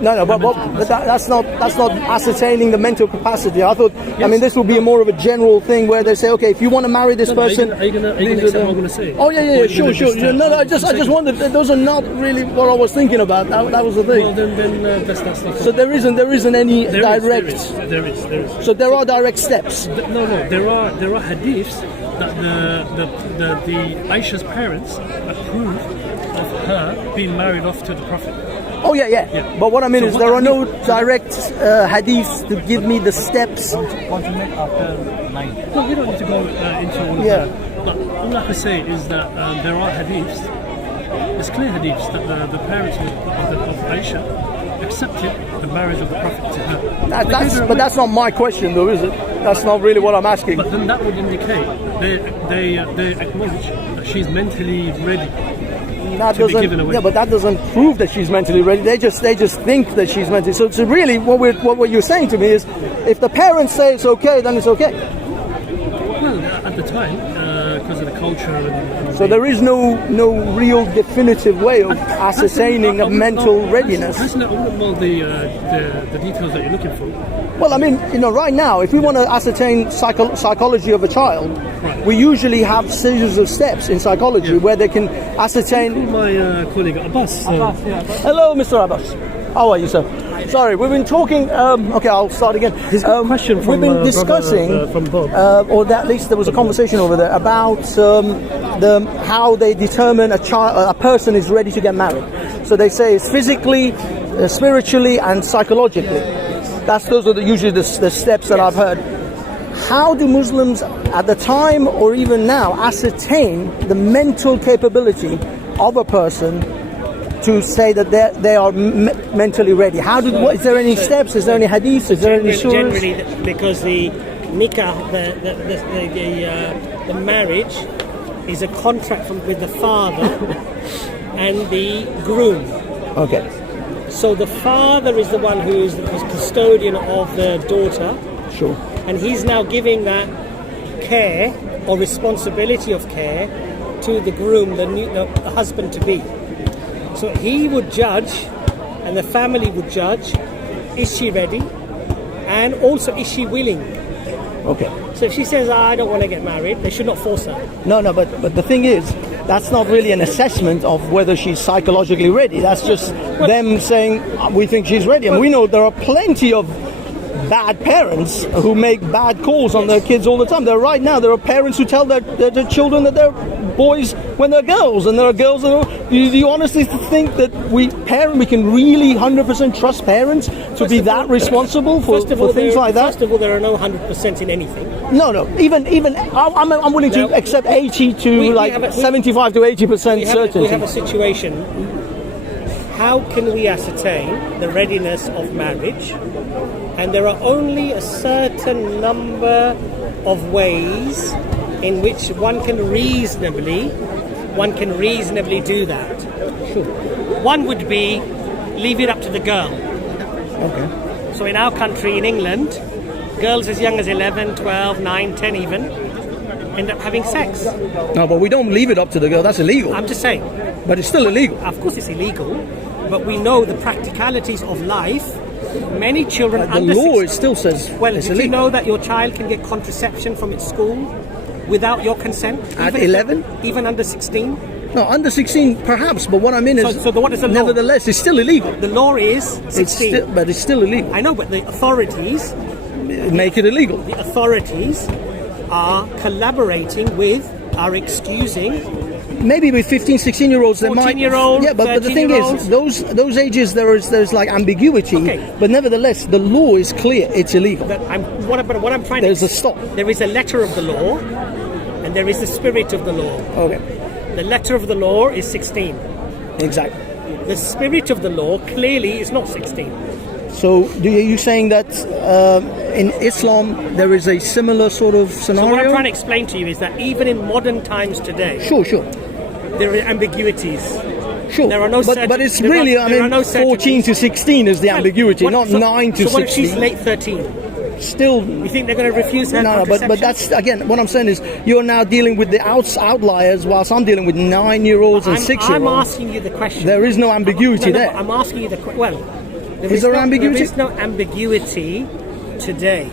No, but that's not ascertaining the mental capacity. I thought, yes. I mean, this will be more of a general thing where they say, okay, if you want to marry this person, are you gonna accept what I'm gonna say? Oh yeah, sure. No, I just wondered. Those are not really what I was thinking about. That was the thing. Well, then that's not. So there isn't any direct. There is. So there are direct steps. No, there are hadiths that the Aisha's parents approved of her being married off to the Prophet. Oh yeah. But what I mean is there are no direct hadiths to give me the steps. No, we don't need to go into all of that. But all I can say is that there are hadiths. There's clear hadiths that the parents of Aisha accepted the marriage of the Prophet to her. But that's not my question, though, is it? That's not really what I'm asking. But then that would indicate they acknowledge that she's mentally ready. That doesn't, yeah, but that doesn't prove that she's mentally ready. They just think that she's mentally. So really, what you're saying to me is, if the parents say it's okay, then it's okay. Well, at the time, because of the culture and so there is no real definitive way of ascertaining a mental readiness. Personally, I wouldn't know the details that you're looking for. Well, I mean, right now, if we want to ascertain psychology of a child, right, we usually have series of steps in psychology where they can ascertain. My colleague Abbas. Hello, Mr. Abbas. How are you, sir? Sorry, we've been talking. Okay, I'll start again. Question from, we've been discussing, from Bob. or at least there was a conversation over there about how they determine a person is ready to get married. So they say it's physically, spiritually, and psychologically. Those are usually the steps that I've heard. How do Muslims at the time or even now ascertain the mental capability of a person to say that they are mentally ready? Is there any steps? Is there any hadiths? Is there any surahs? Generally, because the nikah, the marriage, is a contract with the father and the groom. Okay. So the father is the one who is the custodian of the daughter. Sure. And he's now giving that care or responsibility of care to the groom, the husband to be. So he would judge, and the family would judge, is she ready? And also, is she willing? Okay. So if she says, I don't want to get married, they should not force her. No, but the thing is, that's not really an assessment of whether she's psychologically ready. That's just them saying, we think she's ready. And we know there are plenty of bad parents who make bad calls on their kids all the time. There are parents who tell their children that they're boys when they're girls, and there are girls that are. Do you honestly think that we can really 100% trust parents to be that responsible for things like that? First of all, there are no 100% in anything. No. Even I'm willing to accept 80 to 75 to 80% certainty. We have a situation. How can we ascertain the readiness of marriage? And there are only a certain number of ways in which one can reasonably do that. Sure. One would be leave it up to the girl. Okay. So in our country, in England, girls as young as 11, 12, 9, 10 even, end up having sex. No, but we don't leave it up to the girl. That's illegal. I'm just saying. But it's still illegal. Of course it's illegal, but we know the practicalities of life. Many children the law still says well, it's did illegal. You know that your child can get contraception from its school without your consent? At 11? Even under 16? No, under 16 perhaps, but what I mean is, what is the law? Nevertheless, it's still illegal. The law is 16. But it's still illegal. I know, but the authorities make it illegal. The authorities are collaborating with, are excusing maybe with 15, 16-year-olds, they might. 14-year-old, Yeah, but the thing is, those ages there's like ambiguity. Okay. But nevertheless, the law is clear. It's illegal. But what I'm trying There's to a stop. There is a letter of the law, and there is the spirit of the law. Okay. The letter of the law is 16. Exactly. The spirit of the law clearly is not 16. So, are you saying that in Islam there is a similar sort of scenario? So what I'm trying to explain to you is that even in modern times today, Sure. there are ambiguities. Sure. There are no but it's really, I mean, 14 to 16 is the ambiguity, not 9 to 16. So what if she's late 13? Still, you think they're going to refuse her contraception? but that's, again, what I'm saying is you're now dealing with the outliers, whilst I'm dealing with 9-year-olds and 6-year-olds. I'm asking you the question. There is no ambiguity there. I'm asking you the question. Well, is there ambiguity? There is no ambiguity today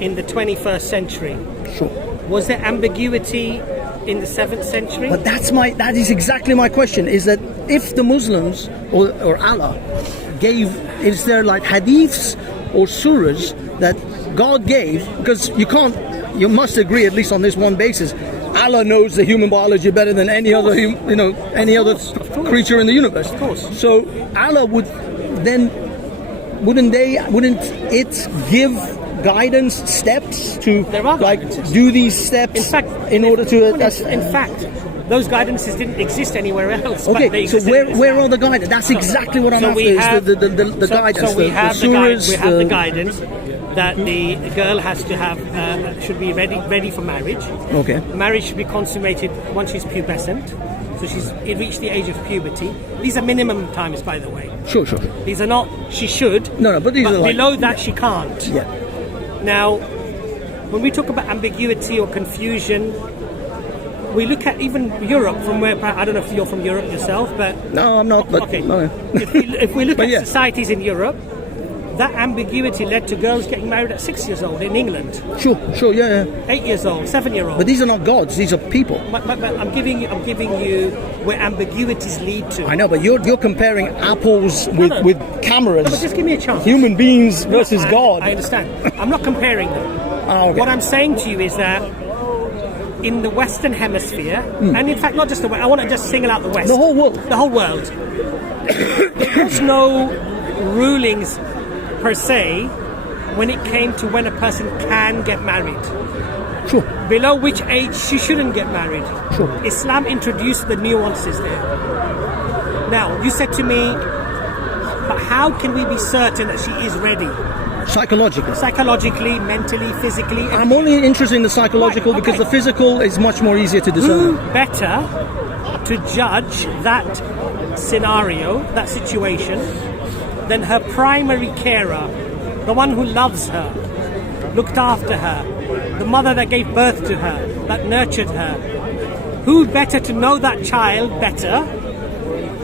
in the 21st century. Sure. Was there ambiguity in the 7th century? But that is exactly my question, is that if the Muslims or Allah is there like hadiths or surahs that God gave, because you must agree, at least on this one basis, Allah knows the human biology better than any other creature in the universe. Of course. So Allah wouldn't it give guidance, steps to do these steps in order to? In fact, those guidances didn't exist anywhere else. Okay, but they so where are the guidance? That's exactly what I'm after. Is the guidance. So we have the surahs, we have the guidance that the girl has to have should be ready for marriage. Okay. Marriage should be consummated once she's pubescent. So she's reached the age of puberty. These are minimum times, by the way. Sure. These are not. She should. No, but these are like, below that she can't. Yeah. Now, when we talk about ambiguity or confusion, we look at even Europe, from where, I don't know if you're from Europe yourself, but... No, I'm not, but... Okay. No. If we look at societies in Europe, that ambiguity led to girls getting married at 6 years old in England. Sure, yeah. 8 years old, 7-year-old. But these are not gods, these are people. But I'm giving you where ambiguities lead to. I know, but you're comparing apples with cameras. No, but just give me a chance. Human beings versus God. I understand. I'm not comparing them. Okay. What I'm saying to you is that in the Western Hemisphere, and in fact not just the West, I want to just single out the West. The whole world. The whole world. There was no rulings per se when it came to when a person can get married. Sure. Below which age she shouldn't get married. Sure. Islam introduced the nuances there. Now, you said to me, but how can we be certain that she is ready? Psychologically, mentally, physically. I'm only interested in the psychological because the physical is much more easier to discern. Who better to judge that scenario, that situation, than her primary carer, the one who loves her, looked after her, the mother that gave birth to her, that nurtured her? Who better to know that child better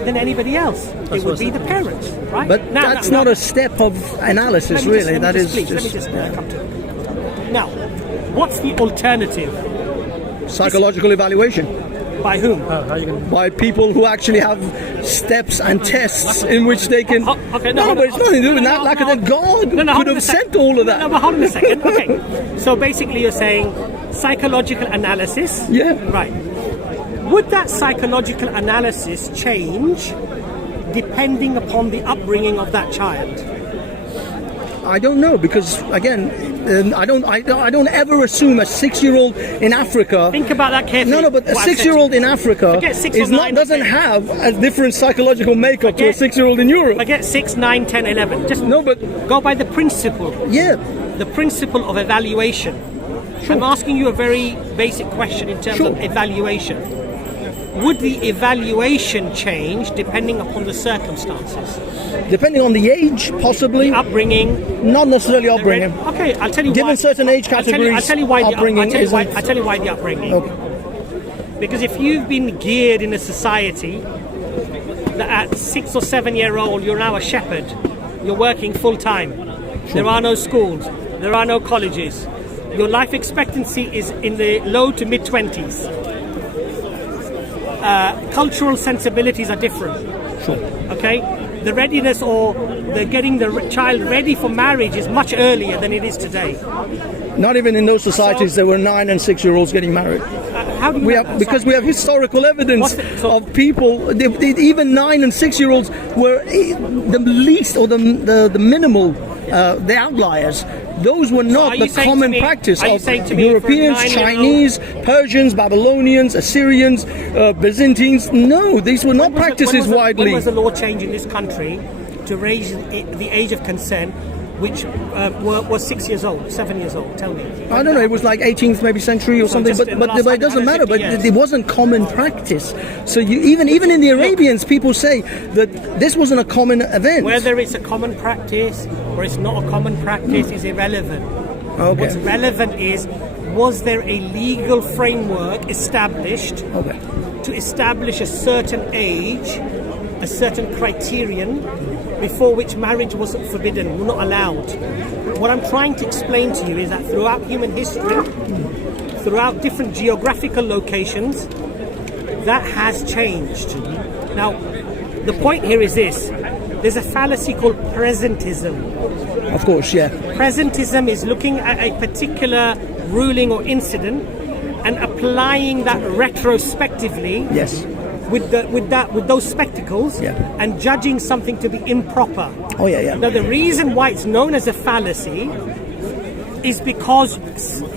than anybody else? It would be the parents, right? But that's not a step of analysis, really. That is just... Let me just come to it. Now, what's the alternative? Psychological evaluation. By whom? By people who actually have steps and tests in which they can... Okay, but it's nothing to do with that. Like that, God could have sent all of that. No, but hold on a second. Okay, so basically you're saying psychological analysis? Yeah. Right. Would that psychological analysis change depending upon the upbringing of that child? I don't know, because again, I don't ever assume a 6-year-old in Africa. Think about that carefully. No, but a 6-year-old in Africa doesn't have a different psychological makeup to a 6-year-old in Europe. Forget 6, 9, 10, 11. Just go by the principle. Yeah. The principle of evaluation. Sure. I'm asking you a very basic question in terms of evaluation. Would the evaluation change depending upon the circumstances? Depending on the age, possibly. The upbringing. Not necessarily upbringing. Okay, I'll tell you why. Given certain age categories, I'll tell you why upbringing isn't... I'll tell you why the upbringing. Okay. Because if you've been geared in a society that at 6 or 7-year-old you're now a shepherd, you're working full time. Sure. There are no schools, there are no colleges. Your life expectancy is in the low to mid-20s. Cultural sensibilities are different. Sure. Okay? The readiness or the getting the child ready for marriage is much earlier than it is today. Not even in those societies there were 9 and 6-year-olds getting married. how do you we know have that? because we have historical evidence of people. Even 9 and 6-year-olds were the least or the minimal, the outliers. Those were not the common practice of Europeans, Chinese, Persians, Babylonians, Assyrians, Byzantines. No, these were not practices widely. When was the law changed in this country to raise the age of consent, which was 6 years old, 7 years old? Tell me. I don't know. It was like 18th maybe century or something, but it doesn't matter. But it wasn't common practice. So even in the Arabians, people say that this wasn't a common event. Whether it's a common practice or it's not a common practice is irrelevant. Okay. What's relevant is, was there a legal framework established to establish a certain age, a certain criterion before which marriage was forbidden, not allowed? What I'm trying to explain to you is that throughout human history, throughout different geographical locations, that has changed. Now, the point here is this. There's a fallacy called presentism. Of course, yeah. Presentism is looking at a particular ruling or incident and applying that retrospectively. Yes. With those spectacles, and judging something to be improper. Oh yeah. Now the reason why it's known as a fallacy is because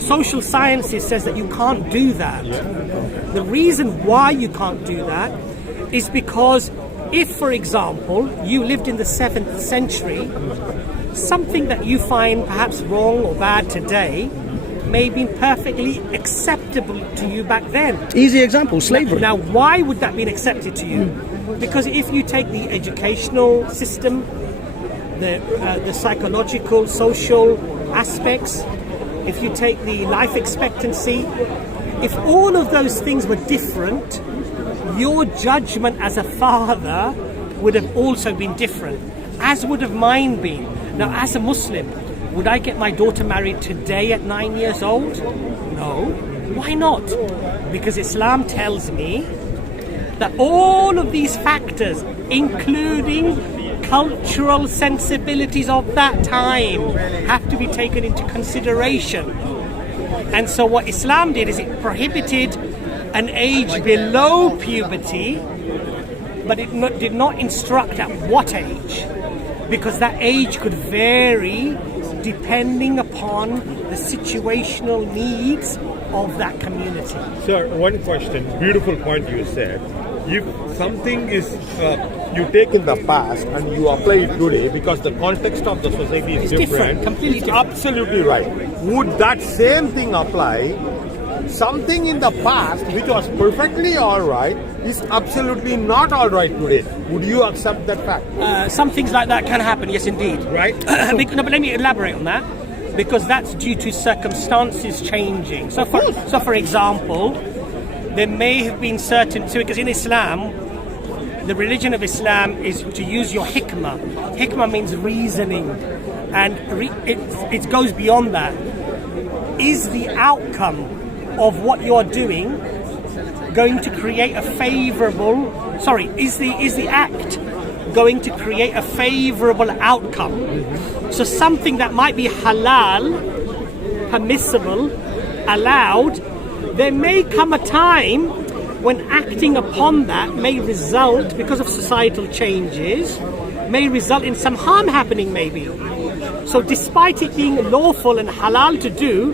social sciences says that you can't do that. The reason why you can't do that is because if, for example, you lived in the 7th century, something that you find perhaps wrong or bad today may be perfectly acceptable to you back then. Easy example, slavery. Now, why would that be accepted to you? Because if you take the educational system, the psychological, social aspects, if you take the life expectancy, if all of those things were different, your judgment as a father would have also been different, as would have mine been. Now, as a Muslim, would I get my daughter married today at 9 years old? No. Why not? Because Islam tells me that all of these factors, including cultural sensibilities of that time, have to be taken into consideration. And so what Islam did is it prohibited an age below puberty, but it did not instruct at what age, because that age could vary depending upon the situational needs of that community. Sir, one question, beautiful point you said. If something is you take in the past and you apply it today because the context of the society is different, completely different. Absolutely right. Would that same thing apply? Something in the past which was perfectly alright is absolutely not alright today. Would you accept that fact? Some things like that can happen, yes indeed. Right. No, but let me elaborate on that, because that's due to circumstances changing. So for example, there may have been because in Islam, the religion of Islam is to use your hikmah. Hikmah means reasoning, and it goes beyond that. Is the outcome of what you're doing going to create a favorable, is the act going to create a favorable outcome? So something that might be halal, permissible, allowed, there may come a time when acting upon that may result, because of societal changes, may result in some harm happening maybe. So despite it being lawful and halal to do,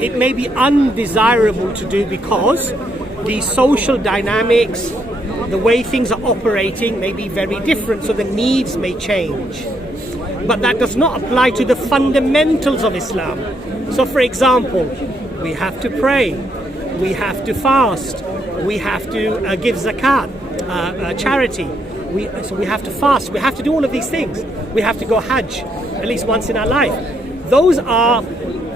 it may be undesirable to do because the social dynamics, the way things are operating may be very different, so the needs may change. But that does not apply to the fundamentals of Islam. So for example, we have to pray, we have to fast, we have to give zakat, charity, so we have to fast, we have to do all of these things. We have to go hajj at least once in our life. Those are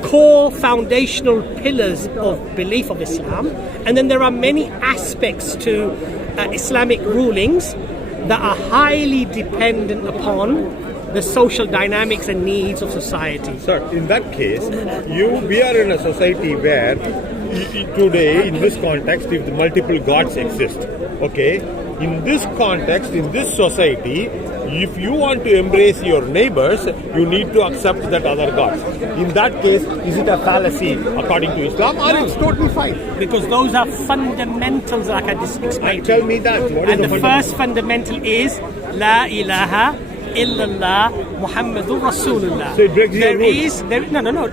core foundational pillars of belief of Islam, and then there are many aspects to Islamic rulings that are highly dependent upon the social dynamics and needs of society. Sir, in that case, we are in a society where today, in this context, if the multiple gods exist, okay, in this context, in this society, if you want to embrace your neighbors, you need to accept that other gods. In that case, is it a fallacy according to Islam, or it's totally fine? Because those are fundamentals, like I just explained. Tell me that. What is and the first fundamental is La ilaha illallah Muhammadur Rasulullah. So it breaks your rules. No.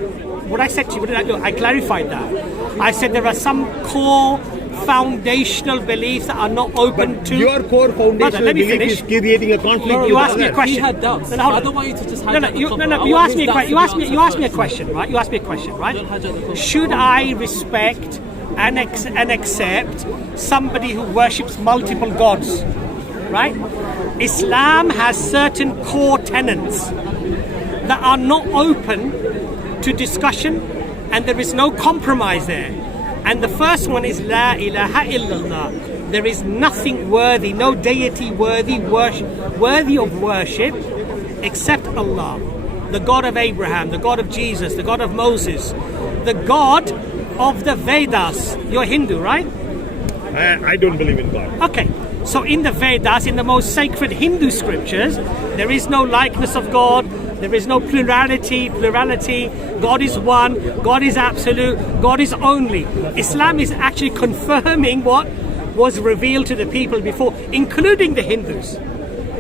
What I said to you, I clarified that. I said there are some core foundational beliefs that are not open but to. Your core foundational let me belief finish. is creating a conflict. You asked me a question. He had doubts. No, hold I on. don't want you to just No, hijack the topic. I you want asked me his a doubts question. to be You asked me a answered question, right? You asked me a question, right? Don't hijack the topic. Should I respect and accept somebody who worships multiple gods? Right? Islam has certain core tenets that are not open to discussion, and there is no compromise there. And the first one is La ilaha illallah. There is nothing worthy, no deity worthy of worship except Allah, the God of Abraham, the God of Jesus, the God of Moses, the God of the Vedas. You're Hindu, right? I don't believe in God. Okay, so in the Vedas, in the most sacred Hindu scriptures, there is no likeness of God, there is no plurality. God is one, God is absolute, God is only. Islam is actually confirming what was revealed to the people before, including the Hindus,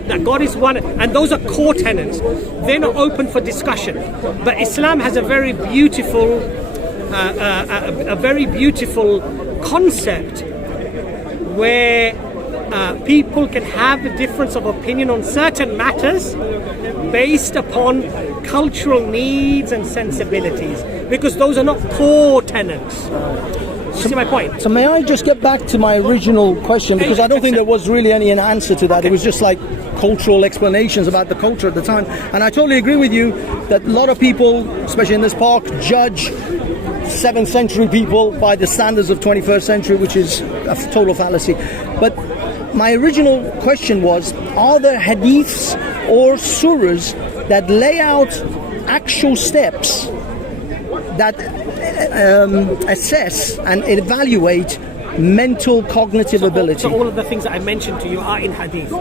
that God is one, and those are core tenets. They're not open for discussion. But Islam has a very beautiful concept where people can have a difference of opinion on certain matters based upon cultural needs and sensibilities, because those are not core tenets. You see my point? So may I just get back to my original question, because I don't think there was really any answer to that. Okay. It was just like cultural explanations about the culture at the time. And I totally agree with you that a lot of people, especially in this park, judge 7th century people by the standards of 21st century, which is a total fallacy. But my original question was, are there hadiths or surahs that lay out actual steps that assess and evaluate mental cognitive ability? So all of the things that I mentioned to you are in hadith.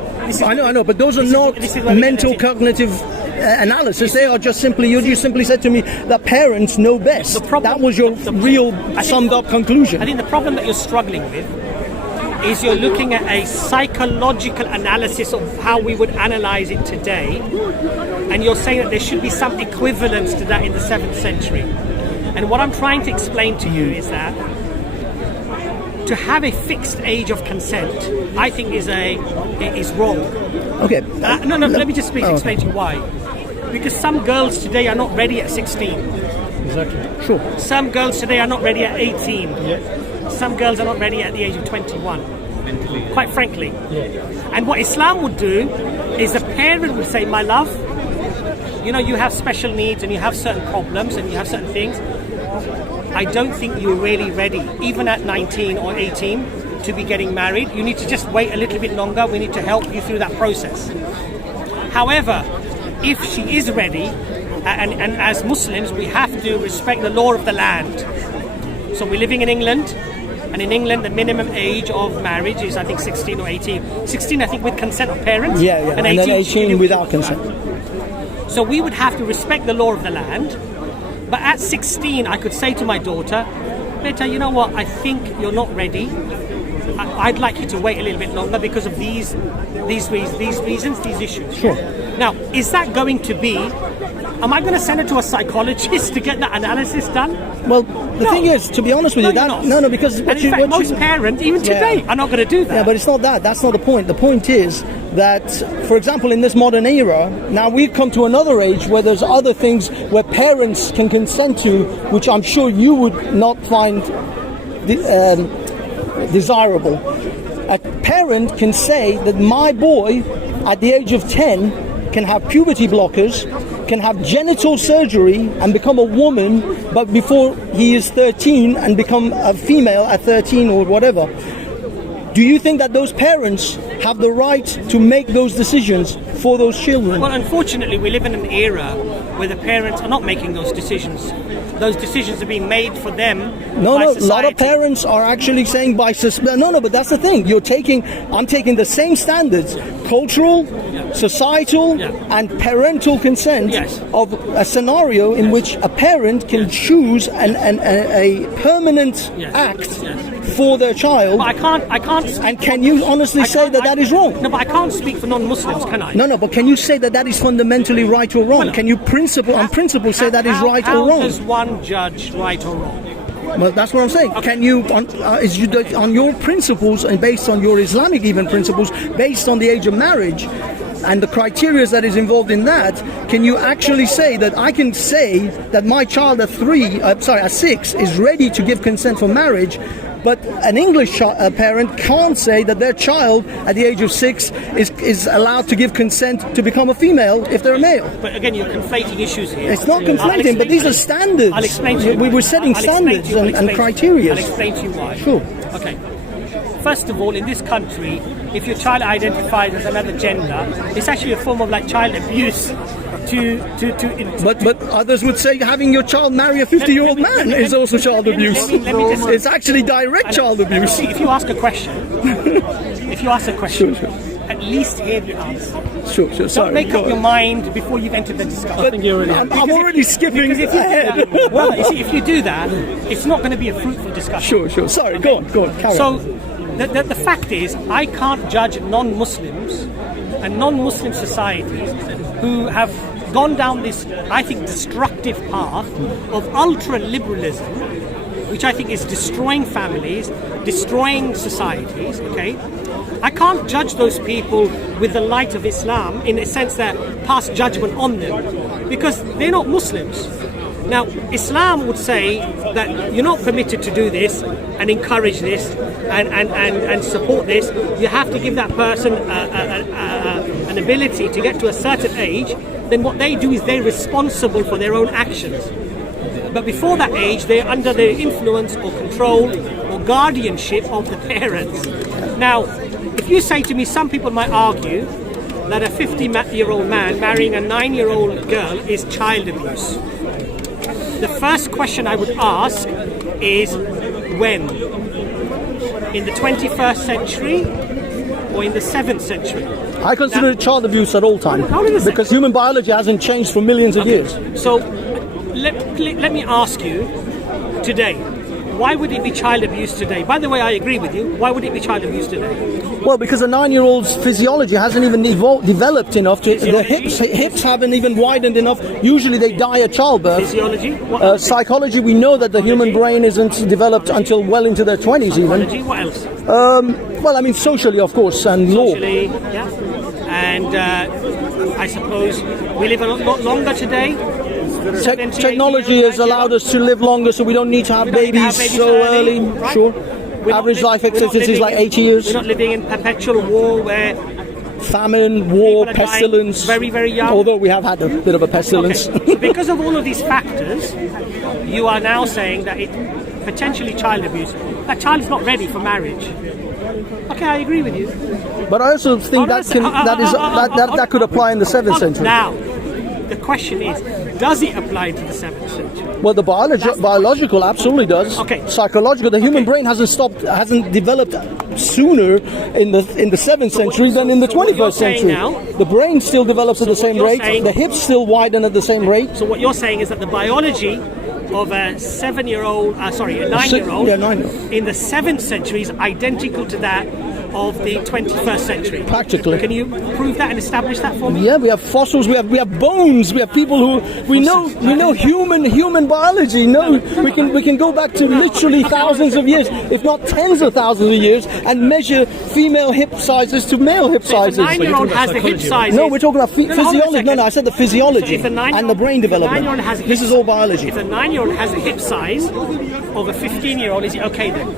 I know, but those are not mental cognitive analysis. They are just simply, you simply said to me that parents know best. That was your real summed up conclusion. I think the problem that you're struggling with is you're looking at a psychological analysis of how we would analyze it today, and you're saying that there should be some equivalence to that in the 7th century. And what I'm trying to explain to you is that to have a fixed age of consent, I think is wrong. Okay. No, let me just explain to you why. Because some girls today are not ready at 16. Exactly. Sure. Some girls today are not ready at 18. Yeah. Some girls are not ready at the age of 21. Mentally. Quite frankly. Yeah. And what Islam would do is the parent would say, my love, you know, you have special needs and you have certain problems and you have certain things. I don't think you're really ready, even at 19 or 18, to be getting married. You need to just wait a little bit longer. We need to help you through that process. However, if she is ready, and as Muslims, we have to respect the law of the land. So we're living in England, and in England, the minimum age of marriage is, I think, 16 or 18. 16, I think, with consent of parents. Yeah. And then 18 without consent. So we would have to respect the law of the land. But at 16, I could say to my daughter, Beta, you know what, I think you're not ready. I'd like you to wait a little bit longer because of these reasons, these issues. Sure. Now, is that going to be, am I going to send her to a psychologist to get that analysis done? Well, the thing is, to be honest with you, because... And in fact, most parents, even today, are not going to do that. Yeah, but it's not that. That's not the point. The point is that, for example, in this modern era, now we've come to another age where there's other things where parents can consent to, which I'm sure you would not find desirable. A parent can say that my boy, at the age of 10, can have puberty blockers, can have genital surgery and become a woman, but before he is 13 and become a female at 13 or whatever. Do you think that those parents have the right to make those decisions for those children? Well, unfortunately, we live in an era where the parents are not making those decisions. those decisions are being made for them. No, by no. A society. lot of parents are actually saying no. But that's the thing. I'm taking the same standards, cultural, societal, and parental consent of a scenario in which a parent can choose a permanent act for their child. But I can't. And can you honestly say that is wrong? No, but I can't speak for non-Muslims, can I? No. But can you say that is fundamentally right or wrong? Can you on principle say that is right or wrong? How does one judge right or wrong? Well, that's what I'm saying. Okay. Can you, on your principles and based on your Islamic even principles, based on the age of marriage and the criteria that is involved in that, can you actually say that I can say that my child at 6 is ready to give consent for marriage, but an English parent can't say that their child at the age of 6 is allowed to give consent to become a female if they're a male? But again, you're conflating issues here. It's not conflating, but these are standards. I'll explain to you. We were setting standards and criteria. I'll explain to you why. Sure. Okay. First of all, in this country, if your child identifies as another gender, it's actually a form of like child abuse. But others would say having your child marry a 50-year-old man is also child abuse. It's actually direct child abuse. If you ask a question, Sure. at least hear the answer. Sure. Sorry. Don't make up your mind before you've entered the discussion. I'm already skipping ahead. Well, you see, if you do that, it's not going to be a fruitful discussion. Sure. Sorry, go on. Carry on. So, the fact is, I can't judge non-Muslims and non-Muslim societies who have gone down this, I think, destructive path of ultra-liberalism, which I think is destroying families, destroying societies, okay? I can't judge those people with the light of Islam in the sense that pass judgment on them, because they're not Muslims. Now, Islam would say that you're not permitted to do this and encourage this and support this. You have to give that person an ability to get to a certain age. Then what they do is they're responsible for their own actions. But before that age, they're under the influence or control or guardianship of the parents. Now, if you say to me, some people might argue that a 50-year-old man marrying a 9-year-old girl is child abuse. The first question I would ask is when? In the 21st century or in the 7th century? I consider it child abuse at all times because human biology hasn't changed for millions of years. So let me ask you today, why would it be child abuse today? By the way, I agree with you. Why would it be child abuse today? Well, because a 9-year-old's physiology hasn't even developed enough to. The hips haven't even widened enough. Usually they die at childbirth. Physiology? Psychology, we know that the human brain isn't developed until well into their 20s even. What else? Well, I mean, socially, of course, and socially, law. Yeah. And I suppose we live a lot longer today. Technology has allowed us to live longer, so we don't need to have babies so early. Right? Sure. Average life expectancy is like 80 years. We're not living in perpetual war where famine, war, pestilence. Very, very young. Although we have had a bit of a pestilence. Okay. So because of all of these factors, you are now saying that it potentially child abuse. That child is not ready for marriage. Okay, I agree with you. But I also think that could apply in the 7th century. Now, the question is, does it apply to the 7th century? Well, the biological absolutely does. Okay. Psychological, the human brain hasn't developed sooner in the 7th century than in the 21st century. Now, the brain still develops at the same rate. The hips still widen at the same rate. So what you're saying is that the biology of a 9-year-old in the 7th century is identical to that of the 21st century. Practically. Can you prove that and establish that for me? Yeah, we have fossils, we have bones, we have people who we know human biology. We can go back to literally thousands of years, if not tens of thousands of years, and measure female hip sizes to male hip sizes. If a 9-year-old has the hip sizes. No, we're talking about physiology. No, I said the physiology and the brain development. This is all biology. If a 9-year-old has a hip size of a 15-year-old, is it okay then?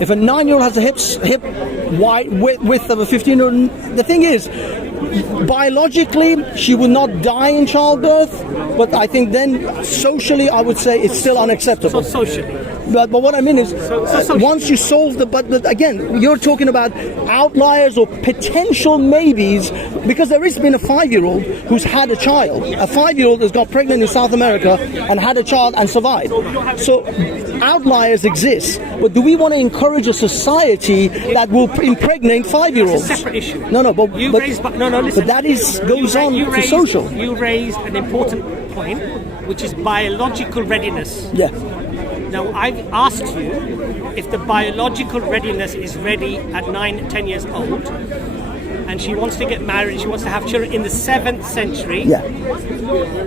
If a 9-year-old has a hip width of a 15-year-old, the thing is, biologically, she will not die in childbirth, but I think then socially, I would say it's still unacceptable. So socially. But what I mean is, once you solve but again, you're talking about outliers or potential maybes, because there has been a 5-year-old who's had a child. A 5-year-old has got pregnant in South America and had a child and survived. So outliers exist, but do we want to encourage a society that will impregnate 5-year-olds? It's a separate issue. No, but listen. But that goes on to social. You raised an important point, which is biological readiness. Yeah. Now, I've asked you if the biological readiness is ready at 9, 10 years old, and she wants to get married, she wants to have children in the 7th century. Yeah.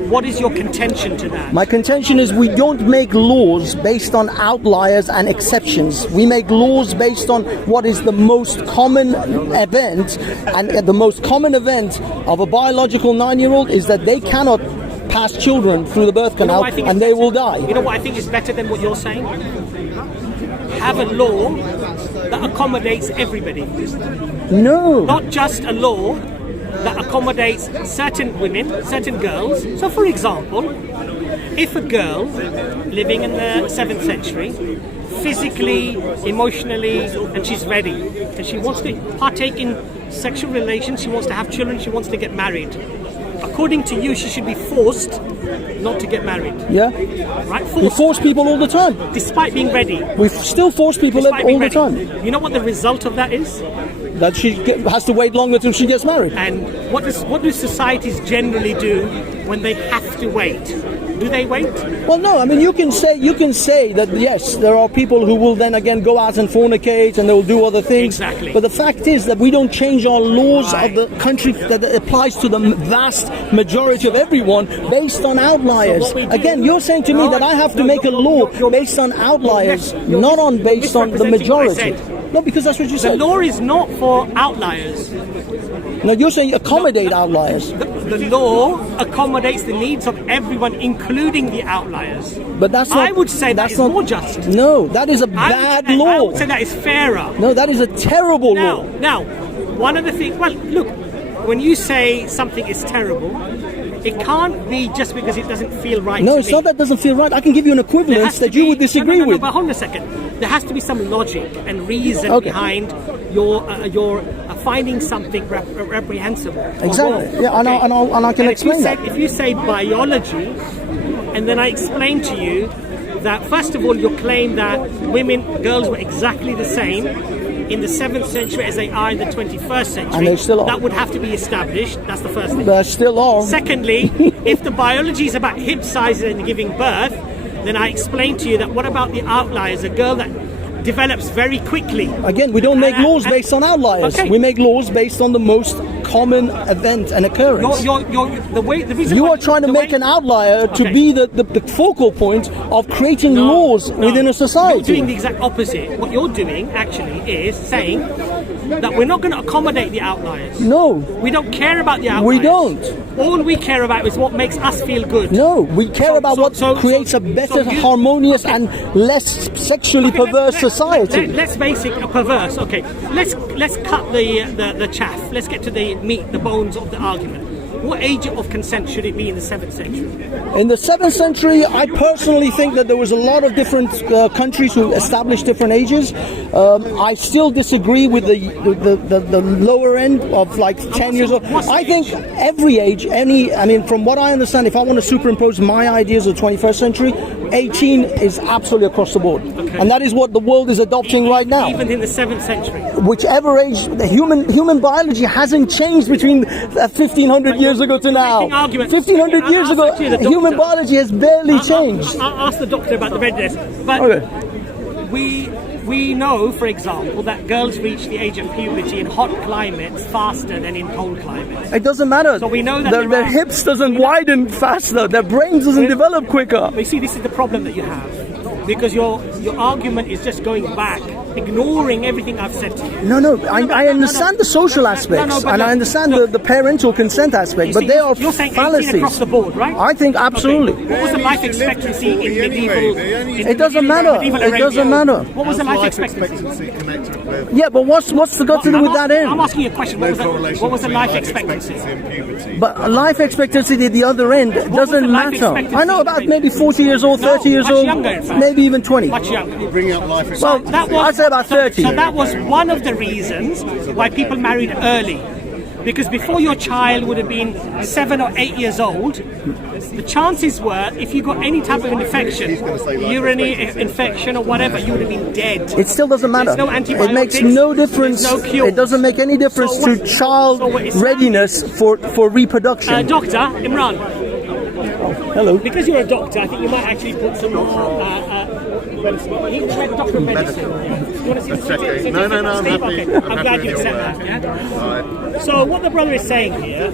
What is your contention to that? My contention is we don't make laws based on outliers and exceptions. We make laws based on what is the most common event, and the most common event of a biological 9-year-old is that they cannot pass children through the birth canal and they will die. You know what I think is better than what you're saying? Have a law that accommodates everybody. No. Not just a law that accommodates certain women, certain girls. So for example, if a girl living in the 7th century, physically, emotionally, and she's ready, and she wants to partake in sexual relations, she wants to have children, she wants to get married, according to you, she should be forced not to get married. Yeah. Right? We force people all the time. Despite being ready. We still force people all the time. You know what the result of that is? That she has to wait longer till she gets married. And what do societies generally do when they have to wait? Do they wait? Well, no. I mean, you can say that yes, there are people who will then again go out and fornicate and they will do other things. Exactly. But the fact is that we don't change our laws of the country that applies to the vast majority of everyone based on outliers. Again, you're saying to me that I have to make a law based on outliers, not based on the majority. No, because that's what you said. The law is not for outliers. No, you're saying accommodate outliers. The law accommodates the needs of everyone, including the outliers. But that's not. I would say that's more just. No, that is a bad law. I would say that is fairer. No, that is a terrible law. Now, one of the things. Well, look, when you say something is terrible, it can't be just because it doesn't feel right. No, it's not that it doesn't feel right. I can give you an equivalence that you would disagree with. But hold on a second. There has to be some logic and reason behind your finding something reprehensible. Exactly. Yeah, and I can explain that. If you say biology, and then I explain to you that first of all, you claim that girls were exactly the same in the 7th century as they are in the 21st century. And they still are. That would have to be established. That's the first thing. They still are. Secondly, if the biology is about hip sizes and giving birth, then I explain to you that what about the outliers, a girl that develops very quickly. Again, we don't make laws based on outliers. Okay. We make laws based on the most common event and occurrence. You are trying to make an outlier to be the focal point of creating laws within a society. You're doing the exact opposite. What you're doing actually is saying that we're not going to accommodate the outliers. No. We don't care about the outliers. We don't. All we care about is what makes us feel good. No, we care about what creates a better, harmonious and less sexually perverse society. Let's basic perverse. Okay, let's cut the chaff. Let's get to the meat, the bones of the argument. What age of consent should it be in the 7th century? In the 7th century, I personally think that there was a lot of different countries who established different ages. I still disagree with the lower end of like 10 years old. I think every age, from what I understand, if I want to superimpose my ideas of the 21st century, 18 is absolutely across the board. Okay. And that is what the world is adopting right now. Even in the 7th century? Whichever age, the human biology hasn't changed between 1500 years ago to now. 1500 years ago, human biology has barely changed. I'll ask the doctor about the readiness. But we know, for example, that girls reach the age of puberty in hot climates faster than in cold climates. It doesn't matter. So we know that their hips doesn't widen faster. Their brains doesn't develop quicker. But you see, this is the problem that you have, because your argument is just going back ignoring everything I've said to you. No, I understand the social aspects, and I understand the parental consent aspect, but they are You're saying 18 fallacies. across the board, right? I think absolutely. Okay. What was the life expectancy in medieval? It doesn't matter. It doesn't matter. What was the life expectancy? Yeah, but what's got to do with that end? I'm asking you a question. What was the life expectancy? But life expectancy at the other end doesn't matter. I know about maybe 40 years old, 30 years old, maybe even 20. Much younger. Bring up life Well, I'd say about 30. So that was one of the reasons why people married early. Because before your child would have been 7 or 8 years old, the chances were, if you got any type of infection, urinary infection or whatever, you would have been dead. It still doesn't matter. There's no antibiotics, It makes no difference. there's no cure. It doesn't make any difference to child readiness for reproduction. Doctor, Imran. Hello. Because you're a doctor, I think you might actually put some more medicine. He's a doctor of medicine. You want to see the No, I'm happy. Okay. I'm glad you accept that. Yeah? So what the brother is saying here,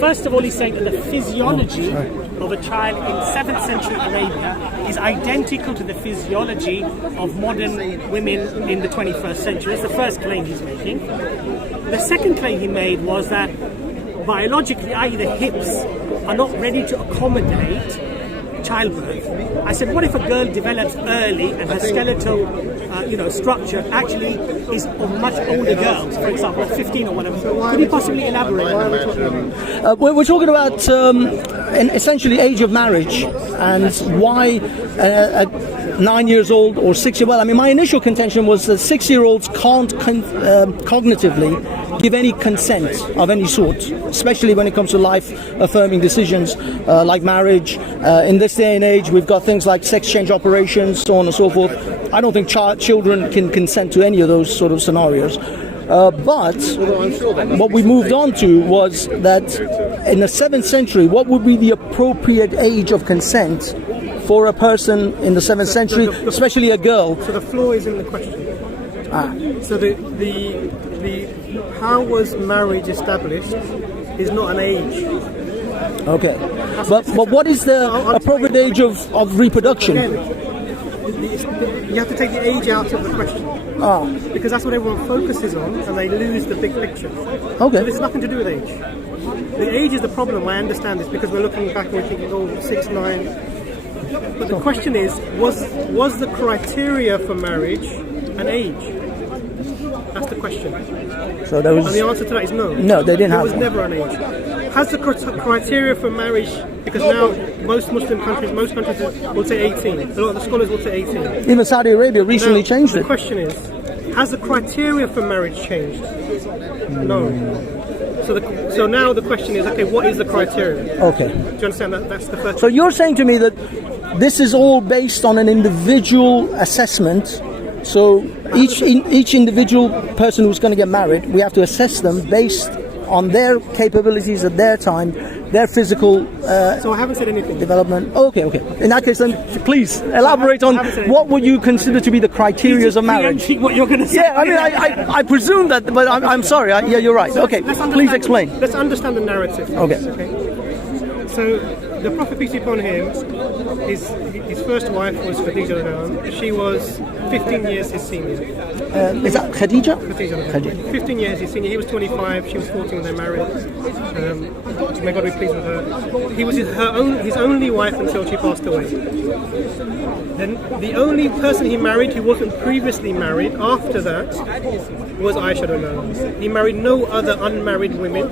first of all, he's saying that the physiology of a child in 7th century Arabia is identical to the physiology of modern women in the 21st century. That's the first claim he's making. The second claim he made was that biologically, i.e. the hips, are not ready to accommodate childbirth. I said, what if a girl develops early and her skeletal structure actually is of much older girls, for example, 15 or whatever. Could you possibly elaborate? We're talking about essentially age of marriage and why at 9 years old or 6 years. Well, I mean, my initial contention was that 6-year-olds can't cognitively give any consent of any sort, especially when it comes to life-affirming decisions like marriage. In this day and age, we've got things like sex change operations, so on and so forth. I don't think children can consent to any of those sort of scenarios. But what we moved on to was that in the 7th century, what would be the appropriate age of consent for a person in the 7th century, especially a girl? So the flaw is in the question. So the how was marriage established is not an age. Okay, but what is the appropriate age of reproduction? Again, you have to take the age out of the question. Because that's what everyone focuses on, and they lose the big picture. Okay. So this has nothing to do with age. The age is the problem. I understand this because we're looking back and we're thinking, 6, 9. But the question is, was the criteria for marriage an age? That's the question. So there was, and the answer to that is no. No, they didn't have It was one. never an age. Has the criteria for marriage, because now most Muslim countries, most countries will say 18. A lot of the scholars will say 18. Even Saudi Arabia recently changed it. The it. question is, has the criteria for marriage changed? No. So now the question is, okay, what is the criteria? Okay. Do you understand that? That's the first. So you're saying to me that this is all based on an individual assessment. So each individual person who's going to get married, we have to assess them based on their capabilities at their time, their physical so I haven't said anything. Development. Okay. In that case, then please elaborate on what would you consider to be the criteria of marriage. What you're going to say? Yeah, I mean, I presume that, but I'm sorry. Yeah, you're right. Okay, please explain. Let's understand the narrative. Okay. So the Prophet, peace be upon him, his first wife was Khadija. She was 15 years his senior. Is that Khadija? Khadija. 15 years his senior. He was 25. She was 14 when they married. May God be pleased with her. He was his only wife until she passed away. Then the only person he married who wasn't previously married after that was Aisha radhiyallahu. He married no other unmarried women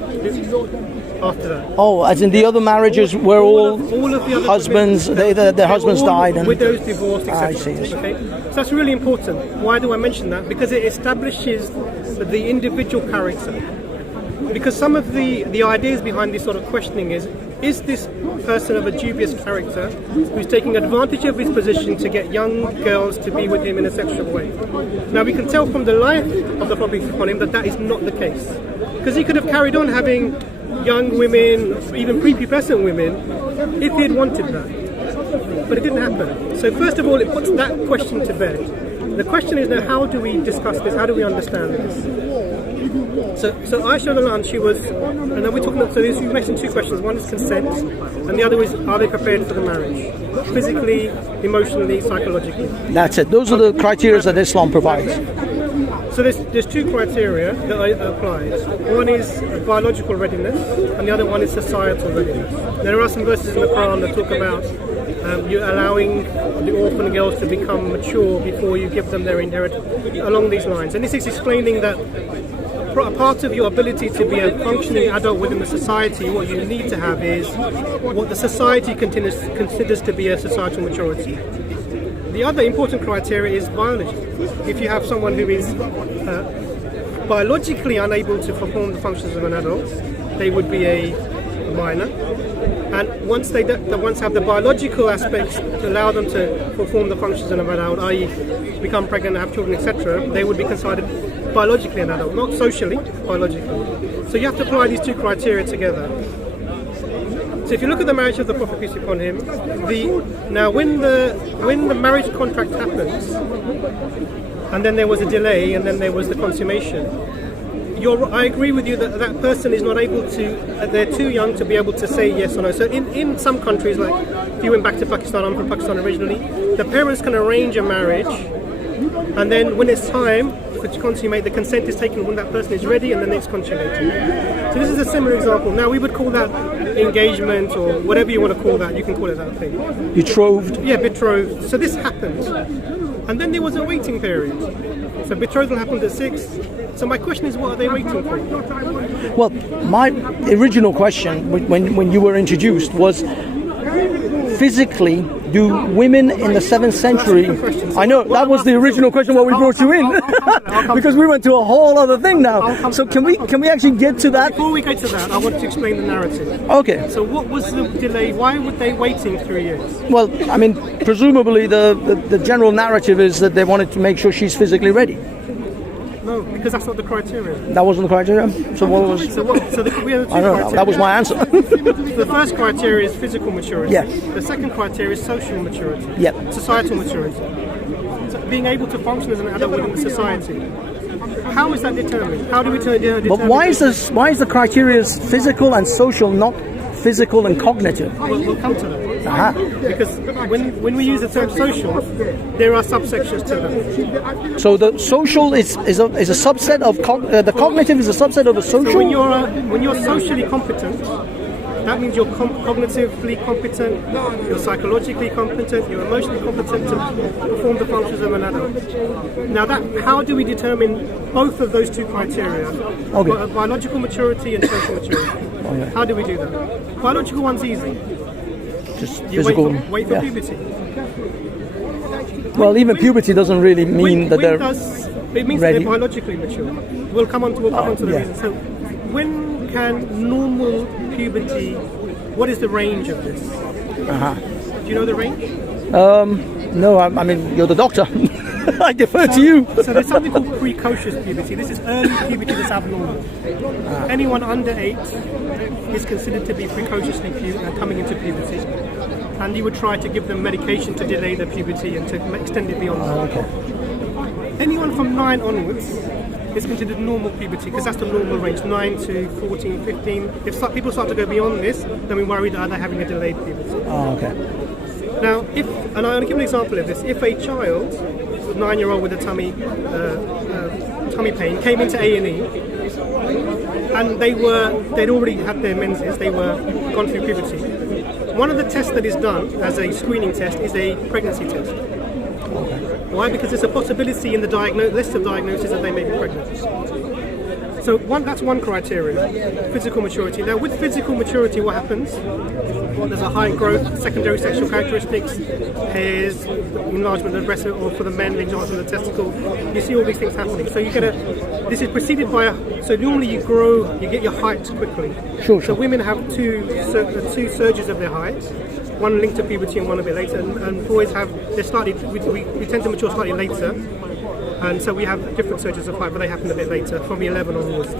after that. Oh, as in the other marriages were all of the other husbands, their husbands died. And widows, divorced, etc. I see. Okay? So that's really important. Why do I mention that? Because it establishes the individual character. Because some of the ideas behind this sort of questioning is this person of a dubious character who's taking advantage of his position to get young girls to be with him in a sexual way? Now we can tell from the life of the Prophet upon him that is not the case. Because he could have carried on having young women, even prepubescent women, if he had wanted that. But it didn't happen. So first of all, it puts that question to bed. The question is now, how do we discuss this? How do we understand this? So I showed her, and she was, and then we're talking. So you mentioned two questions. One is consent, and the other is, are they prepared for the marriage, physically, emotionally, psychologically? That's it. Those are the criteria that Islam provides. So there's two criteria that applies. One is biological readiness, and the other one is societal readiness. There are some verses in the Quran that talk about you allowing the orphan girls to become mature before you give them their inheritance, along these lines. And this is explaining that a part of your ability to be a functioning adult within the society, what you need to have is what the society considers to be a societal maturity. The other important criteria is biology. If you have someone who is biologically unable to perform the functions of an adult, they would be a minor. And once they have the biological aspects to allow them to perform the functions of an adult, i.e. become pregnant, have children, etc., they would be considered biologically an adult, not socially, biologically. So you have to apply these two criteria together. So if you look at the marriage of the Prophet, peace be upon him, when the marriage contract happens, and then there was a delay, and then there was the consummation, I agree with you that that person is not able to, they're too young to be able to say yes or no. So in some countries, like if you went back to Pakistan, I'm from Pakistan originally, the parents can arrange a marriage, and then when it's time to consummate, the consent is taken when that person is ready, and then it's consummated. So this is a similar example. Now we would call that engagement, or whatever you want to call that, you can call it that thing. Betrothed? Yeah, betrothed. So this happened. And then there was a waiting period. So betrothal happened at 6. So my question is, what are they waiting for? Well, my original question when you were introduced was, physically, do women in the 7th century... I know, that was the original question why we brought you in. Because we went to a whole other thing now. So can we actually get to that? Before we get to that, I want to explain the narrative. Okay. So what was the delay? Why were they waiting 3 years? Well, I mean, presumably the general narrative is that they wanted to make sure she's physically ready. No, because that's not the criteria. That wasn't the criteria? So what was... we have the two I don't know, criteria. that was my answer. The first criteria is physical maturity. Yes. The second criteria is social maturity. Yep. Societal maturity. So being able to function as an adult within the society. How is that determined? How do we determine? But why is the criteria physical and social, not physical and cognitive? We'll come to that. Uh-huh. Because when we use the term social, there are subsections to that. So the social is a subset of the cognitive is a subset of a social. So when you're socially competent, that means you're cognitively competent, you're psychologically competent, you're emotionally competent to perform the functions of an adult. Now, how do we determine both of those two criteria? Okay. Biological maturity and social maturity. Okay. How do we do that? Biological one's easy. Just you physical. Wait for puberty. Well, even puberty doesn't really mean that they're it means ready. They're biologically mature. We'll come on to the reason. So, when can normal puberty? What is the range of this? Uh-huh. Do you know the range? No, I mean, you're the doctor. I defer to you. So there's something called precocious puberty. This is early puberty that's abnormal. Anyone under 8 is considered to be precociously coming into puberty. And you would try to give them medication to delay their puberty and to extend it beyond that. Okay. Anyone from 9 onwards is considered normal puberty, because that's the normal range, 9 to 14, 15. If people start to go beyond this, then we worry that they're having a delayed puberty. Oh, okay. Now, and I'll give an example of this. If a child, 9-year-old with a tummy pain, came into A&E, and they'd already had their menses, they were gone through puberty. One of the tests that is done as a screening test is a pregnancy test. Why? Because there's a possibility in the list of diagnoses that they may be pregnant. So that's one criteria, physical maturity. Now with physical maturity, what happens? Well, there's a high growth, secondary sexual characteristics, hairs, enlargement of the breast, or for the men, the enlargement of the testicle. You see all these things happening. So this is preceded by so normally you grow, you get your height quickly. Sure. So women have two surges of their height, one linked to puberty and one a bit later, and boys we tend to mature slightly later. And so we have different surges of height, but they happen a bit later, from 11 onwards,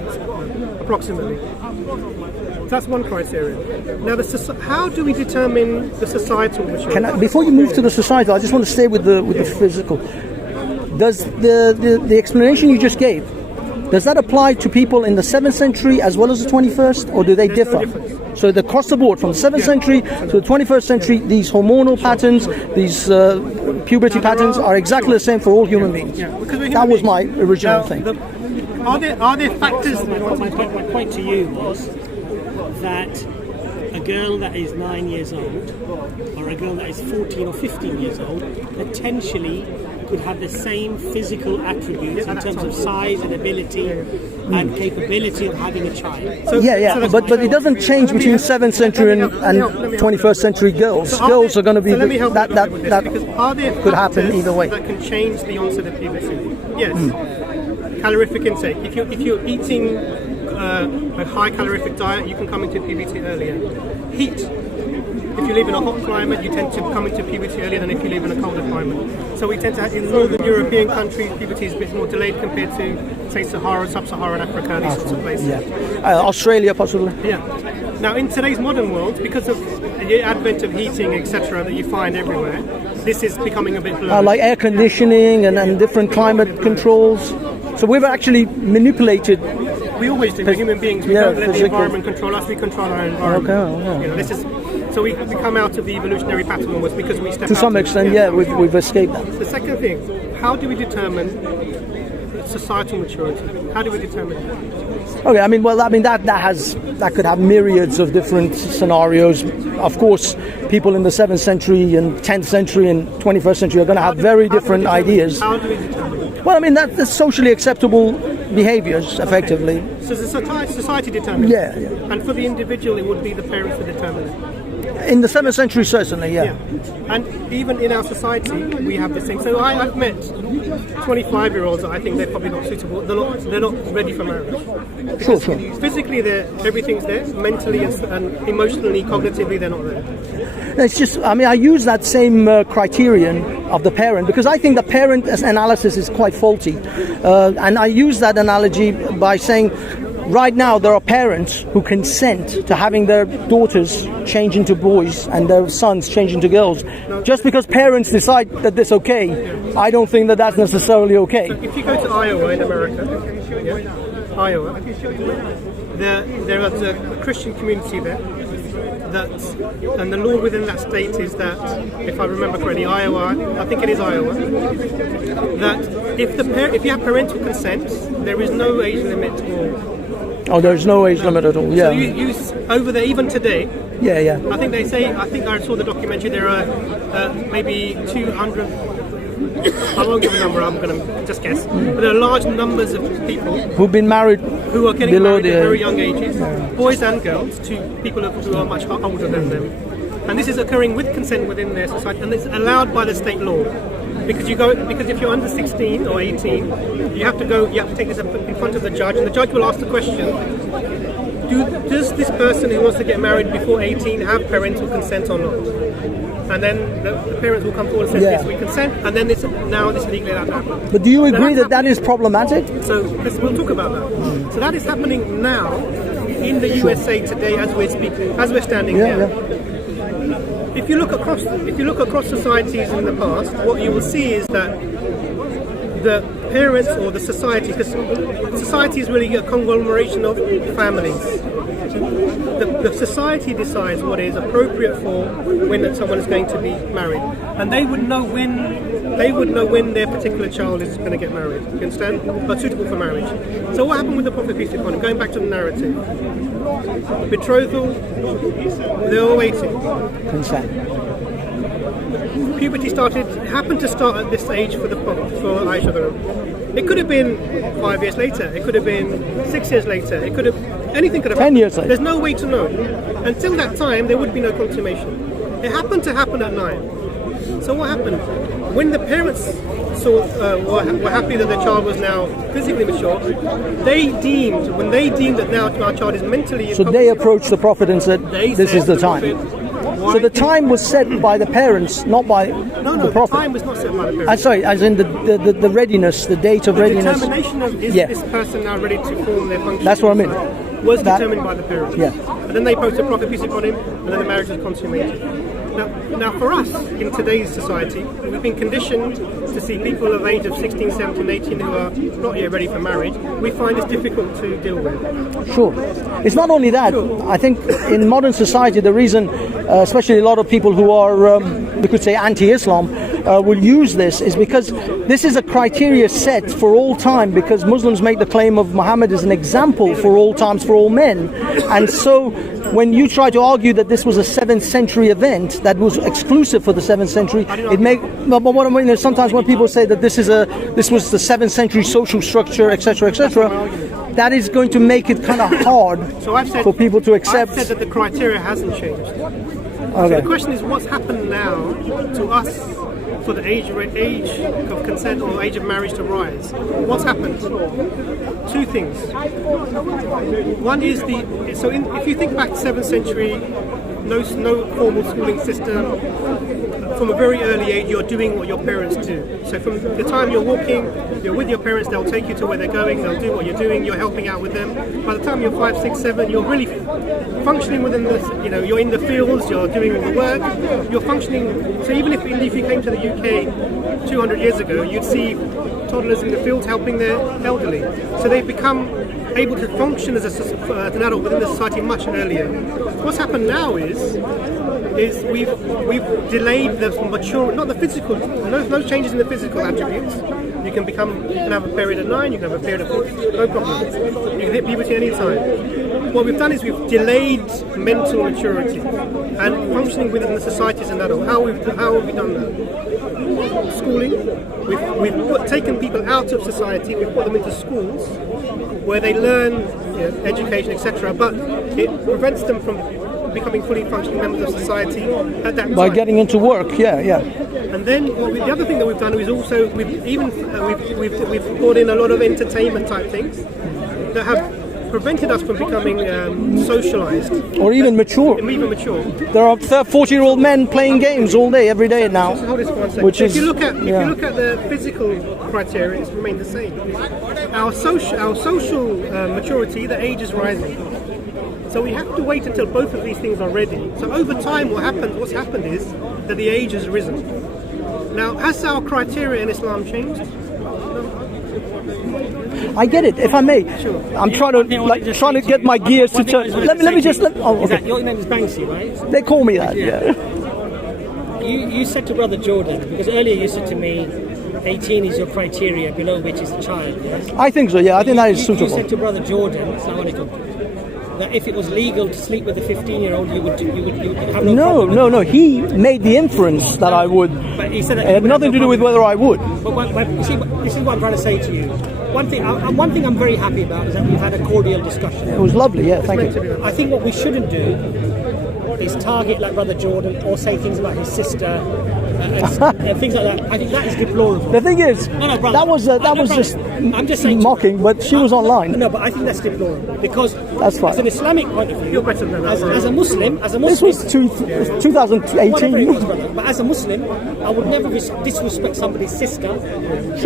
approximately. So that's one criteria. Now, how do we determine the societal maturity? Before you move to the societal, I just want to stay with the physical. Does the explanation you just gave, Does that apply to people in the 7th century as well as the 21st, or do they differ? So across the board, from the 7th century to the 21st century, these hormonal patterns, these puberty patterns are exactly the same for all human beings. That was my original thing. Are there factors? My point to you was that a girl that is 9 years old or a girl that is 14 or 15 years old potentially could have the same physical attributes in terms of size and ability and capability of having a child. But it doesn't change between 7th century and 21st century girls. Girls are going to be that could happen either way. That can change the onset of puberty. Yes. Calorific intake. If you're eating a high calorific diet, you can come into puberty earlier. Heat. If you live in a hot climate, you tend to come into puberty earlier than if you live in a colder climate. So we tend to have, in northern European countries, puberty is a bit more delayed compared to, say, Sahara, sub-Saharan Africa, these sorts of places. Australia, possibly. Yeah. Now, in today's modern world, because of the advent of heating, etc., that you find everywhere, this is becoming a bit blurred. Like air conditioning and different climate controls. So we've actually manipulated. We always do. We're human beings. We don't let the environment control us. We control our environment. Okay. You know, this is. So we come out of the evolutionary pattern almost because we step out. To some extent, we've escaped that. The second thing, how do we determine societal maturity? How do we determine that? Okay, that could have myriads of different scenarios. Of course, people in the 7th century and 10th century and 21st century are going to have very different ideas. How do we determine that? Well, that's socially acceptable behaviors, effectively. So the society determines. Yeah. And for the individual, it would be the parents who determine it. In the 7th century, certainly, yeah. And even in our society, we have this thing. So I've met 25-year-olds that I think they're probably not suitable. They're not ready for marriage. Sure. Physically, everything's there. Mentally and emotionally, cognitively, they're not there. It's just, I use that same criterion of the parent because I think the parent analysis is quite faulty. And I use that analogy by saying, right now, there are parents who consent to having their daughters change into boys and their sons change into girls. Just because parents decide that that's okay, I don't think that that's necessarily okay. So if you go to Iowa in America, Iowa, there is a Christian community there. And the law within that state is that, if I remember correctly, Iowa, I think it is Iowa, that if you have parental consent, there is no age limit or. Oh, there's no age limit at all. Yeah. So you over there, even today. Yeah. I think I saw the documentary. There are maybe 200. I won't give a number. I'm going to just guess. But there are large numbers of people who've been married, who are getting married at very young ages, boys and girls, to people who are much older than them. And this is occurring with consent within their society, and it's allowed by the state law. Because if you're under 16 or 18, you have to take this up in front of the judge, and the judge will ask the question: does this person who wants to get married before 18 have parental consent or not? And then the parents will come forward and say, yes, we consent, and then this legally allowed to happen. But do you agree that is problematic? So we'll talk about that. So that is happening now in the USA today as we're speaking, as we're standing here. If you look across societies in the past, what you will see is that the parents or the society, because society is really a conglomeration of families. The society decides what is appropriate for when someone is going to be married, and they would know when their particular child is going to get married. You understand? But suitable for marriage. So what happened with the Prophet, peace be upon him? Going back to the narrative, betrothal, they were waiting. Consent. Puberty happened to start at this age for Aisha. It could have been 5 years later. It could have been 6 years later. Anything could have 10 years later. There's no way to know. Until that time, there would be no consummation. It happened to happen at 9. So what happened? When the parents were happy that the child was now physically mature, when they deemed that now our child is mentally. So they approached the Prophet and said, "This is the time." So the time was set by the parents, not by the Prophet. The time was not set by the parents. Sorry, as in the readiness, the date of readiness. The determination of this person now ready to form their function. That's what I mean. Was determined by the parents. Yeah. And then they posed the Prophet, peace upon him, and then the marriage was consummated. Now, for us in today's society, we've been conditioned to see people of age of 16, 17, 18 who are not yet ready for marriage. We find this difficult to deal with. Sure. It's not only that. I think in modern society, the reason, especially a lot of people who are, we could say, anti-Islam, will use this is because this is a criteria set for all time, because Muslims make the claim of Muhammad as an example for all times, for all men. And so when you try to argue that this was a 7th century event that was exclusive for the 7th century, but what I mean is sometimes when people say that this was the 7th century social structure, etc., etc., that is going to make it kind of hard for people to accept. I've said that the criteria hasn't changed. Okay. So the question is, what's happened now to us for the age of consent or age of marriage to rise? What's happened? Two things. One is if you think back to 7th century, no formal schooling system. From a very early age, you're doing what your parents do. So from the time you're walking, you're with your parents, they'll take you to where they're going, they'll do what you're doing, you're helping out with them. By the time you're 5, 6, 7, you're really functioning within you're in the fields, you're doing all the work, you're functioning. So even if you came to the UK 200 years ago, you'd see toddlers in the fields helping their elderly. So they've become able to function as an adult within the society much earlier. What's happened now is we've delayed the mature, not the physical, no changes in the physical attributes. You can have a period at 9, you can have a period of 4, no problem. You can hit puberty any time. What we've done is we've delayed mental maturity and functioning within the society as an adult. How have we done that? Schooling. We've taken people out of society, we've put them into schools where they learn education, etc. But it prevents them from becoming fully functioning members of society at that time. By getting into work, yeah. And then the other thing that we've done is also we've brought in a lot of entertainment type things that have prevented us from becoming socialized or even mature. There are 40-year-old men playing games all day, every day now. Hold this for 1 second. If you look at the physical criteria, it's remained the same. Our social maturity, the age is rising. So we have to wait until both of these things are ready. So over time, what's happened is that the age has risen. Now, has our criteria in Islam changed? I get it, if I may. Sure. I'm trying to get my gears to turn. Let me just. Your name is Banksy, right? They call me that. Yeah. You said to Brother Jordan, because earlier you said to me, 18 is your criteria, below which is a child. Yes? I think so. Yeah, I think that is suitable. You said to Brother Jordan, that if it was legal to sleep with a 15-year-old, you would have no problem. No. He made the inference that I would. But he said that it had nothing to do with whether I would. But you see, this is what I'm trying to say to you. One thing I'm very happy about is that we've had a cordial discussion. It was lovely, yeah, thank you. I think what we shouldn't do is target like Brother Jordan or say things about his sister and things like that. I think that is deplorable. The thing is, brother, that was just I'm just saying mocking, but she was online. No, but I think that's deplorable because that's fine. As an Islamic point of view, you're better than that. As a Muslim, this was 2018. But as a Muslim, I would never disrespect somebody's sister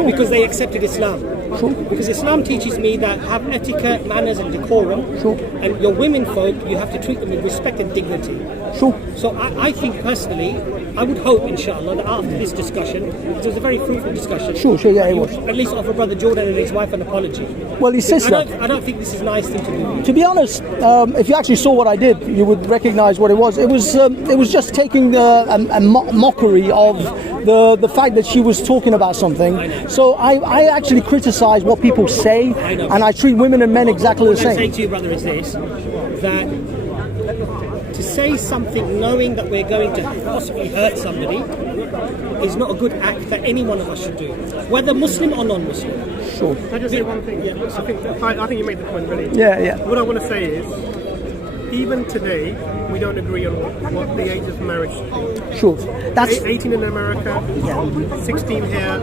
because they accepted Islam. Sure. Because Islam teaches me that have etiquette, manners, and decorum. Sure. And your women folk, you have to treat them with respect and dignity. Sure. So I think personally, I would hope, inshallah, that after this discussion, it was a very fruitful discussion. Sure, yeah, it was. At least offer Brother Jordan and his wife an apology. Well, his sister. I don't think this is a nice thing to do. To be honest, if you actually saw what I did, you would recognize what it was. It was just taking a mockery of the fact that she was talking about something. So I actually criticize what people say, and I treat women and men exactly the same. What I'm saying to you, brother, is this: that to say something knowing that we're going to possibly hurt somebody is not a good act that any one of us should do, whether Muslim or non-Muslim. Sure. Can I just say one thing? Yeah. I think you made the point really. Yeah. What I want to say is, even today, we don't agree on what the age of marriage should be. Sure. That's 18 in America, 16 here.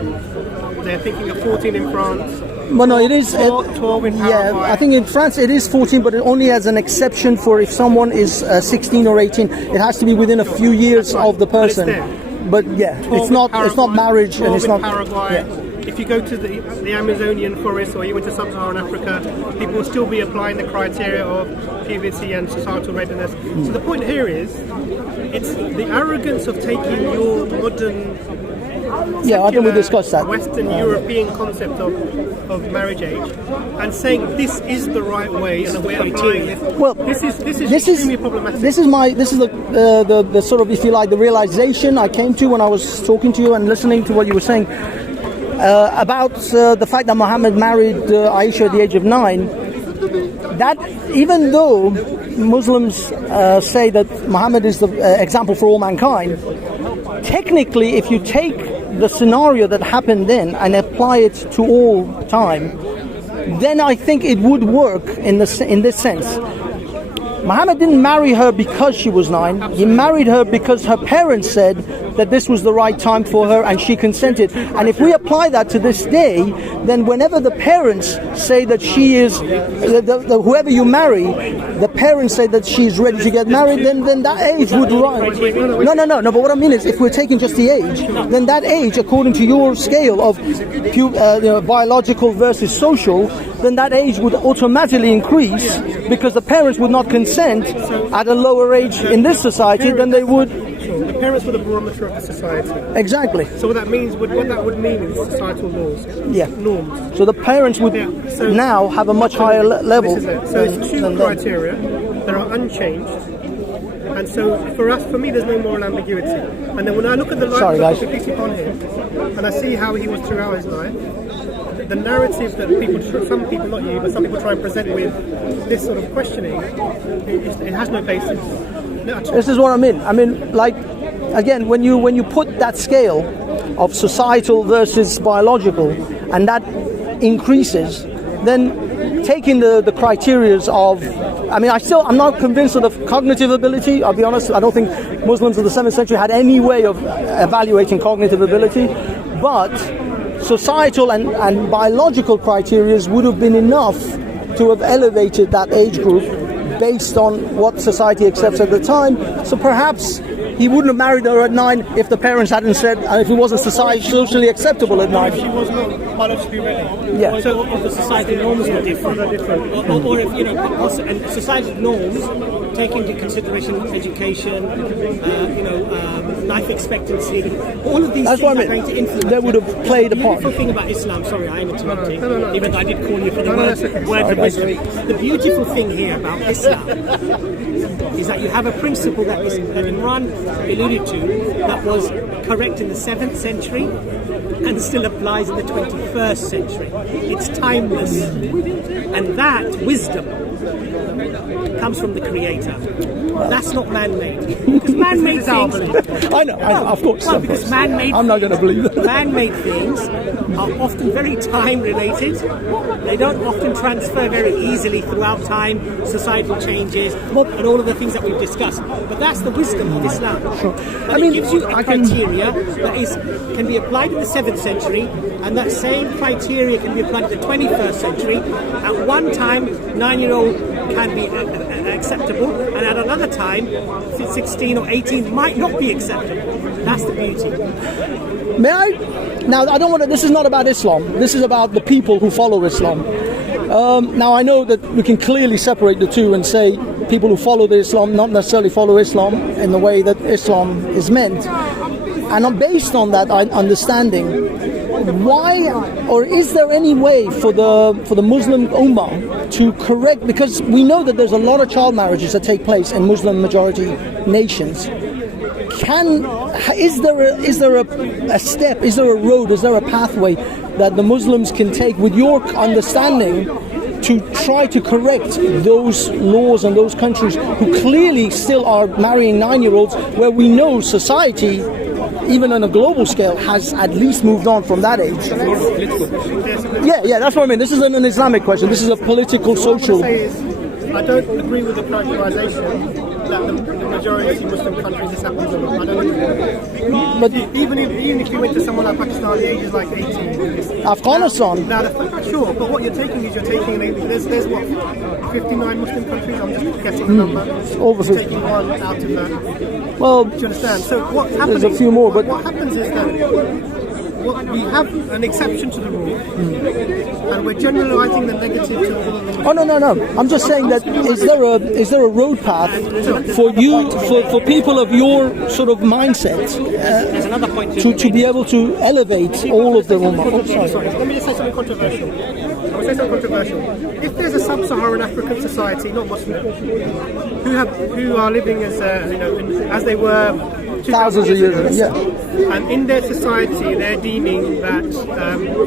They're thinking of 14 in France. Well, no, it is 12 in Paraguay. Yeah, I think in France it is 14, but it only has an exception for if someone is 16 or 18. It has to be within a few years of the person. But yeah, it's not marriage and it's not. Paraguay. Yeah. if you go to the Amazonian forest or you went to sub-Saharan Africa, people will still be applying the criteria of puberty and societal readiness. So the point here is, it's the arrogance of taking your modern, I think we discussed that. Western European concept of marriage age and saying this is the right way and we're applying it. Well, this is extremely problematic. This is the sort of, if you like, the realization I came to when I was talking to you and listening to what you were saying about the fact that Muhammad married Aisha at the age of 9. That even though Muslims say that Muhammad is the example for all mankind, technically, if you take the scenario that happened then and apply it to all time, then I think it would work in this sense. Muhammad didn't marry her because she was 9. He married her because her parents said that this was the right time for her and she consented. And if we apply that to this day, then whenever the parents say that she is, whoever you marry, the parents say that she's ready to get married, then that age would rise. No, but what I mean is, if we're taking just the age, then that age, according to your scale of biological versus social, then that age would automatically increase because the parents would not consent at a lower age in this society than they would. The parents were the barometer of the society. Exactly. So what that means, what that would mean is societal laws. Yeah. Norms. So the parents would now have a much higher level. This is it. So it's two criteria that are unchanged. And so for me, there's no moral ambiguity. And then when I look at the life of the people upon him, and I see how he was throughout his life, the narrative that some people, not you, but some people try and present with this sort of questioning, it has no basis. This is what I mean. I mean, like, again, when you put that scale of societal versus biological, and that increases, then taking the criterias of, I mean, I'm not convinced of the cognitive ability. I'll be honest. I don't think Muslims of the 7th century had any way of evaluating cognitive ability, but societal and biological criteria would have been enough to have elevated that age group based on what society accepts at the time. So perhaps he wouldn't have married her at 9 if the parents hadn't said, and if it wasn't socially acceptable at 9. If she was not biologically ready. Yeah. So if the societal norms were different. Or if, and societal norms take into consideration education, life expectancy, all of these That's things what I are going to influence. They would have played a part. The beautiful thing about Islam, sorry, I am interrupting, even though I did call you for the word of wisdom. The beautiful thing here about Islam is that you have a principle that Imran alluded to that was correct in the 7th century and still applies in the 21st century. It's timeless. And that wisdom comes from the Creator. That's not man-made. Because man-made things... I know, of course. Well, because man-made... I'm not going to believe that. Man-made things are often very time-related. They don't often transfer very easily throughout time, societal changes, and all of the things that we've discussed. But that's the wisdom of Islam. Sure. And it gives you a criteria that can be applied in the 7th century, and that same criteria can be applied in the 21st century. At one time, 9-year-old can be acceptable, and at another time, 16 or 18 might not be acceptable. That's the beauty. May I? Now, I don't want to. This is not about Islam. This is about the people who follow Islam. Now, I know that we can clearly separate the two and say people who follow the Islam not necessarily follow Islam in the way that Islam is meant. And based on that understanding, why, or is there any way for the Muslim Ummah to correct? Because we know that there's a lot of child marriages that take place in Muslim majority nations. Is there a step? Is there a road? Is there a pathway that the Muslims can take, with your understanding, to try to correct those laws and those countries who clearly still are marrying 9-year-olds, where we know society, even on a global scale, has at least moved on from that age? Yeah, that's what I mean. This isn't an Islamic question. This is a political, social. I don't agree with the characterization that the majority of Muslim countries this happens a lot. I don't agree. But even if you went to someone like Pakistan, the age is like 18. Afghanistan. Sure, but what you're taking there's what, 59 Muslim countries. I'm just guessing the number. Over 50. Taking one out of that. Well, do you understand? So what happens? There's a few more, but what happens is that we have an exception to the rule, and we're generalising the negative to all of them. Oh no! I'm just saying that is there a road path for you for people of your sort of mindset There's another point to be able to elevate all of the Ummah? Sorry, let me just say something controversial. I will say something controversial. If there's a sub-Saharan African society, not Muslim, who are living as as they were thousands of years ago, and in their society they're deeming that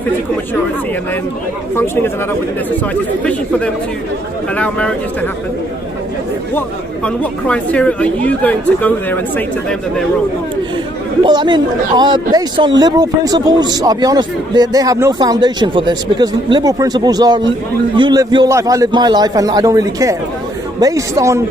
physical maturity and then functioning as an adult within their society is sufficient for them to allow marriages to happen. On what criteria are you going to go there and say to them that they're wrong? Well, I mean, based on liberal principles, I'll be honest, they have no foundation for this, because liberal principles are you live your life, I live my life, and I don't really care. Based on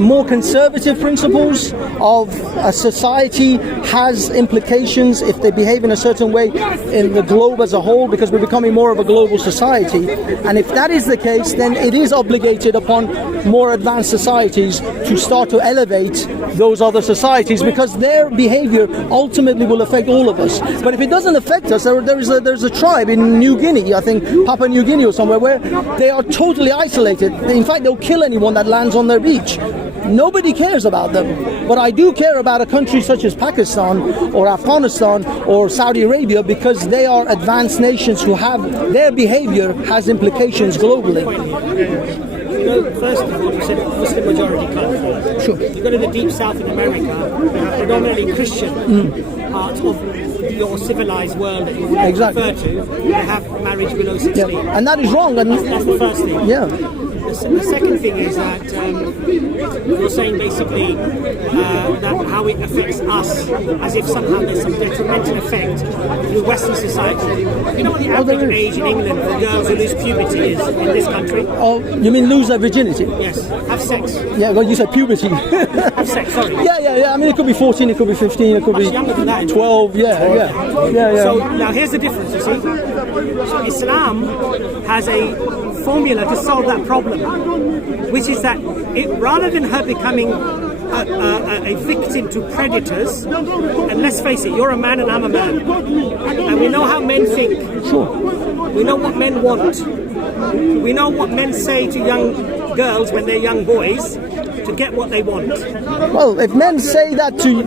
more conservative principles of a society has implications if they behave in a certain way in the globe as a whole, because we're becoming more of a global society. And if that is the case, then it is obligated upon more advanced societies to start to elevate those other societies, because their behavior ultimately will affect all of us. But if it doesn't affect us, there's a tribe in New Guinea, I think Papua New Guinea or somewhere, where they are totally isolated. In fact, they'll kill anyone that lands on their beach. Nobody cares about them. But I do care about a country such as Pakistan or Afghanistan or Saudi Arabia, because they are advanced nations who have their behavior has implications globally. First of all, you said Muslim majority country. Sure. You go to the deep south in America, predominantly Christian parts of your civilized world that you would refer to, they have marriage below 16. Yeah. And that is wrong. And that's the first thing. Yeah. The second thing is that you're saying basically that how it affects us, as if somehow there's some detrimental effect to Western society. You know what the average age in England for girls who lose puberty is in this country? Oh, you mean lose their virginity? Yes, have sex. Yeah, well, you said puberty. Have sex, sorry. Yeah. I mean, it could be 14, it could be 15, it could be 12. Yeah. So now here's the difference, you see. So Islam has a formula to solve that problem, which is that rather than her becoming a victim to predators, and let's face it, you're a man and I'm a man, and we know how men think. Sure. We know what men want. We know what men say to young girls when they're young boys to get what they want. Well, if men say that to,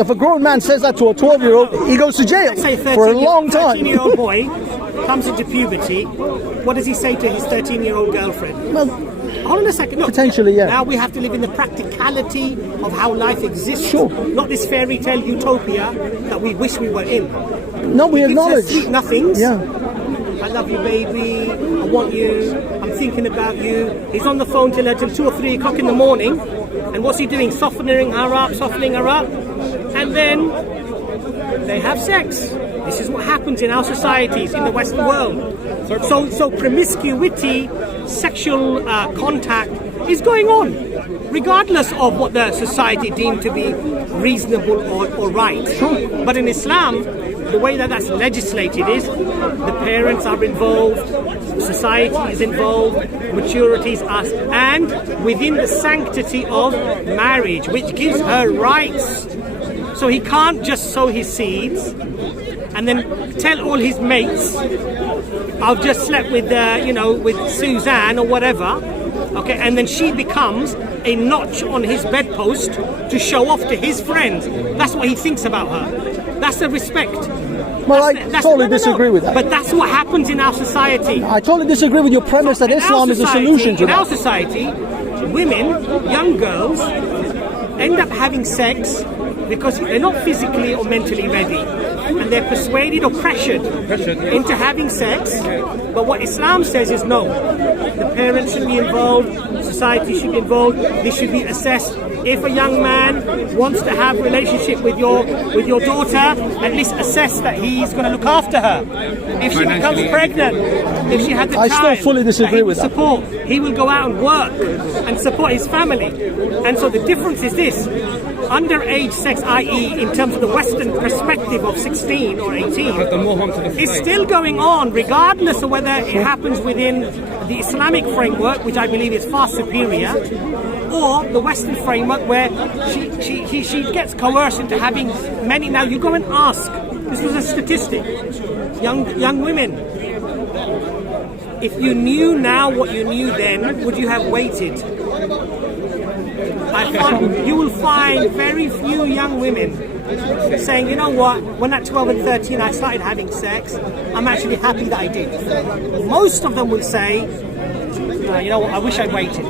if a grown man says that to a 12-year-old, he goes to jail for a long time. A 13-year-old boy comes into puberty, what does he say to his 13-year-old girlfriend? Well, hold on a second. Look, potentially, yeah. Now we have to live in the practicality of how life exists. Sure. Not this fairy tale utopia that we wish we were in. No, we acknowledge. Sweet nothings. Yeah. I love you, baby. I want you. I'm thinking about you. He's on the phone till 2 or 3 o'clock in the morning. And what's he doing? Softening her up. And then they have sex. This is what happens in our societies, in the Western world. So promiscuity, sexual contact is going on, regardless of what the society deemed to be reasonable or right. But in Islam, the way that that's legislated is the parents are involved, society is involved, maturity is asked, and within the sanctity of marriage, which gives her rights. So he can't just sow his seeds and then tell all his mates, I've just slept with, with Suzanne or whatever, okay, and then she becomes a notch on his bedpost to show off to his friends. That's what he thinks about her. That's the respect. Well, I totally disagree with that. But that's what happens in our society. I totally disagree with your premise that Islam is a solution to that. In our society, women, young girls, end up having sex because they're not physically or mentally ready, and they're persuaded or pressured into having sex. But what Islam says is no, the parents should be involved, society should be involved, this should be assessed. If a young man wants to have a relationship with your daughter, at least assess that he's going to look after her. If she becomes pregnant, if she had the child, I still fully disagree with that. Support. He will go out and work and support his family. And so the difference is this: underage sex, i.e. in terms of the Western perspective of 16 or 18, is still going on regardless of whether it happens within the Islamic framework, which I believe is far superior, or the Western framework where she gets coerced into having many. Now you go and ask This was a statistic. Young women. If you knew now what you knew then, would you have waited? You will find very few young women saying, you know what, when at 12 and 13 I started having sex, I'm actually happy that I did. Most of them will say, you know what, I wish I'd waited.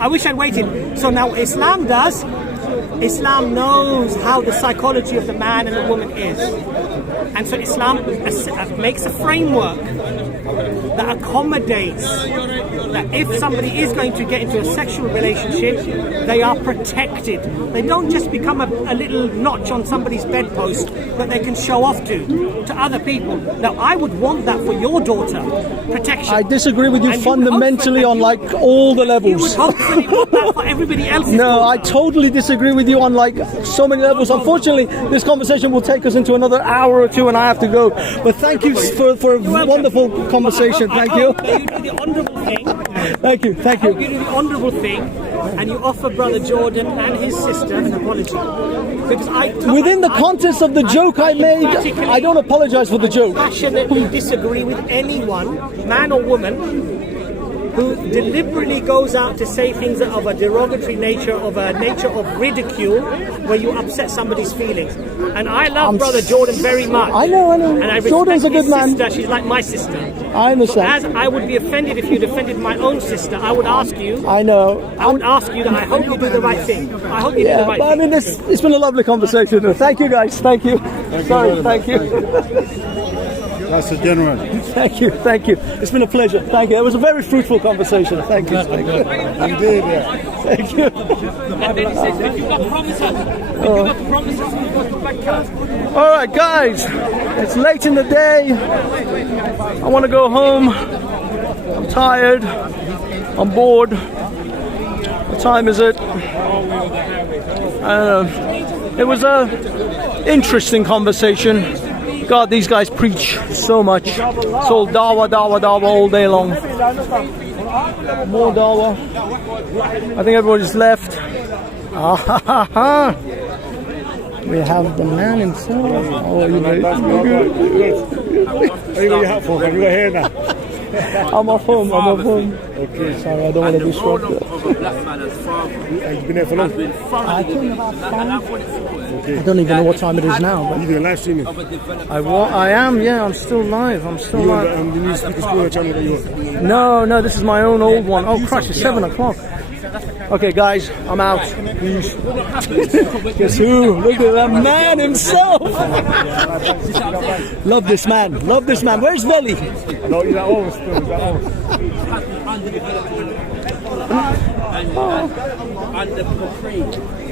I wish I'd waited. So now what Islam does, Islam knows how the psychology of the man and the woman is. And so Islam makes a framework that accommodates that if somebody is going to get into a sexual relationship, they are protected. They don't just become a little notch on somebody's bedpost that they can show off to other people. Now, I would want that for your daughter, protection. I disagree with you fundamentally on like all the levels. You would hopefully want that for everybody else. No, I totally disagree with you on like so many levels. Unfortunately, this conversation will take us into another hour or two and I have to go. But thank you for a wonderful conversation. Thank you. You do the honourable thing. Thank you. Thank you. You do the honourable thing and you offer Brother Jordan and his sister an apology. Because within the context of the joke I made, I don't apologize for the joke. I passionately disagree with anyone, man or woman, who deliberately goes out to say things that are of a derogatory nature, of a nature of ridicule, where you upset somebody's feelings. And I love Brother Jordan very much. I know. And I respect Jordan's a good his man. sister. She's like my sister. I understand. So as I would be offended if you'd offended my own sister, I would ask you. I know. I would ask you that I hope you do the right thing. I hope you do the right thing. I mean, it's been a lovely conversation. Thank you, guys. Thank you. Thank you. That's a gentleman. Thank you. It's been a pleasure. Thank you. It was a very fruitful conversation. Thank you. Indeed, yeah. Thank you. All right, guys. It's late in the day. I want to go home. I'm tired. I'm bored. What time is it? It was a interesting conversation. God, these guys preach so much. It's all dawah all day long. More dawah. I think everybody's left. We have the man himself. Oh, you good? What have you got your hat for? Have you got hair now? I'm off home. Okay. Sorry, I don't want to disrupt it. Have you been there for long? I came about 5. I don't even know what time it is now. But you doing live streaming? I am, yeah, I'm still live. You on the new speaksercorner channel that you on? No, this is my own old one. Oh, Christ, it's 7 o'clock. Okay, guys, I'm out. Peace. Guess who? Look at that man himself. Love this man. Where's Veli? No, he's at home still. He's at home.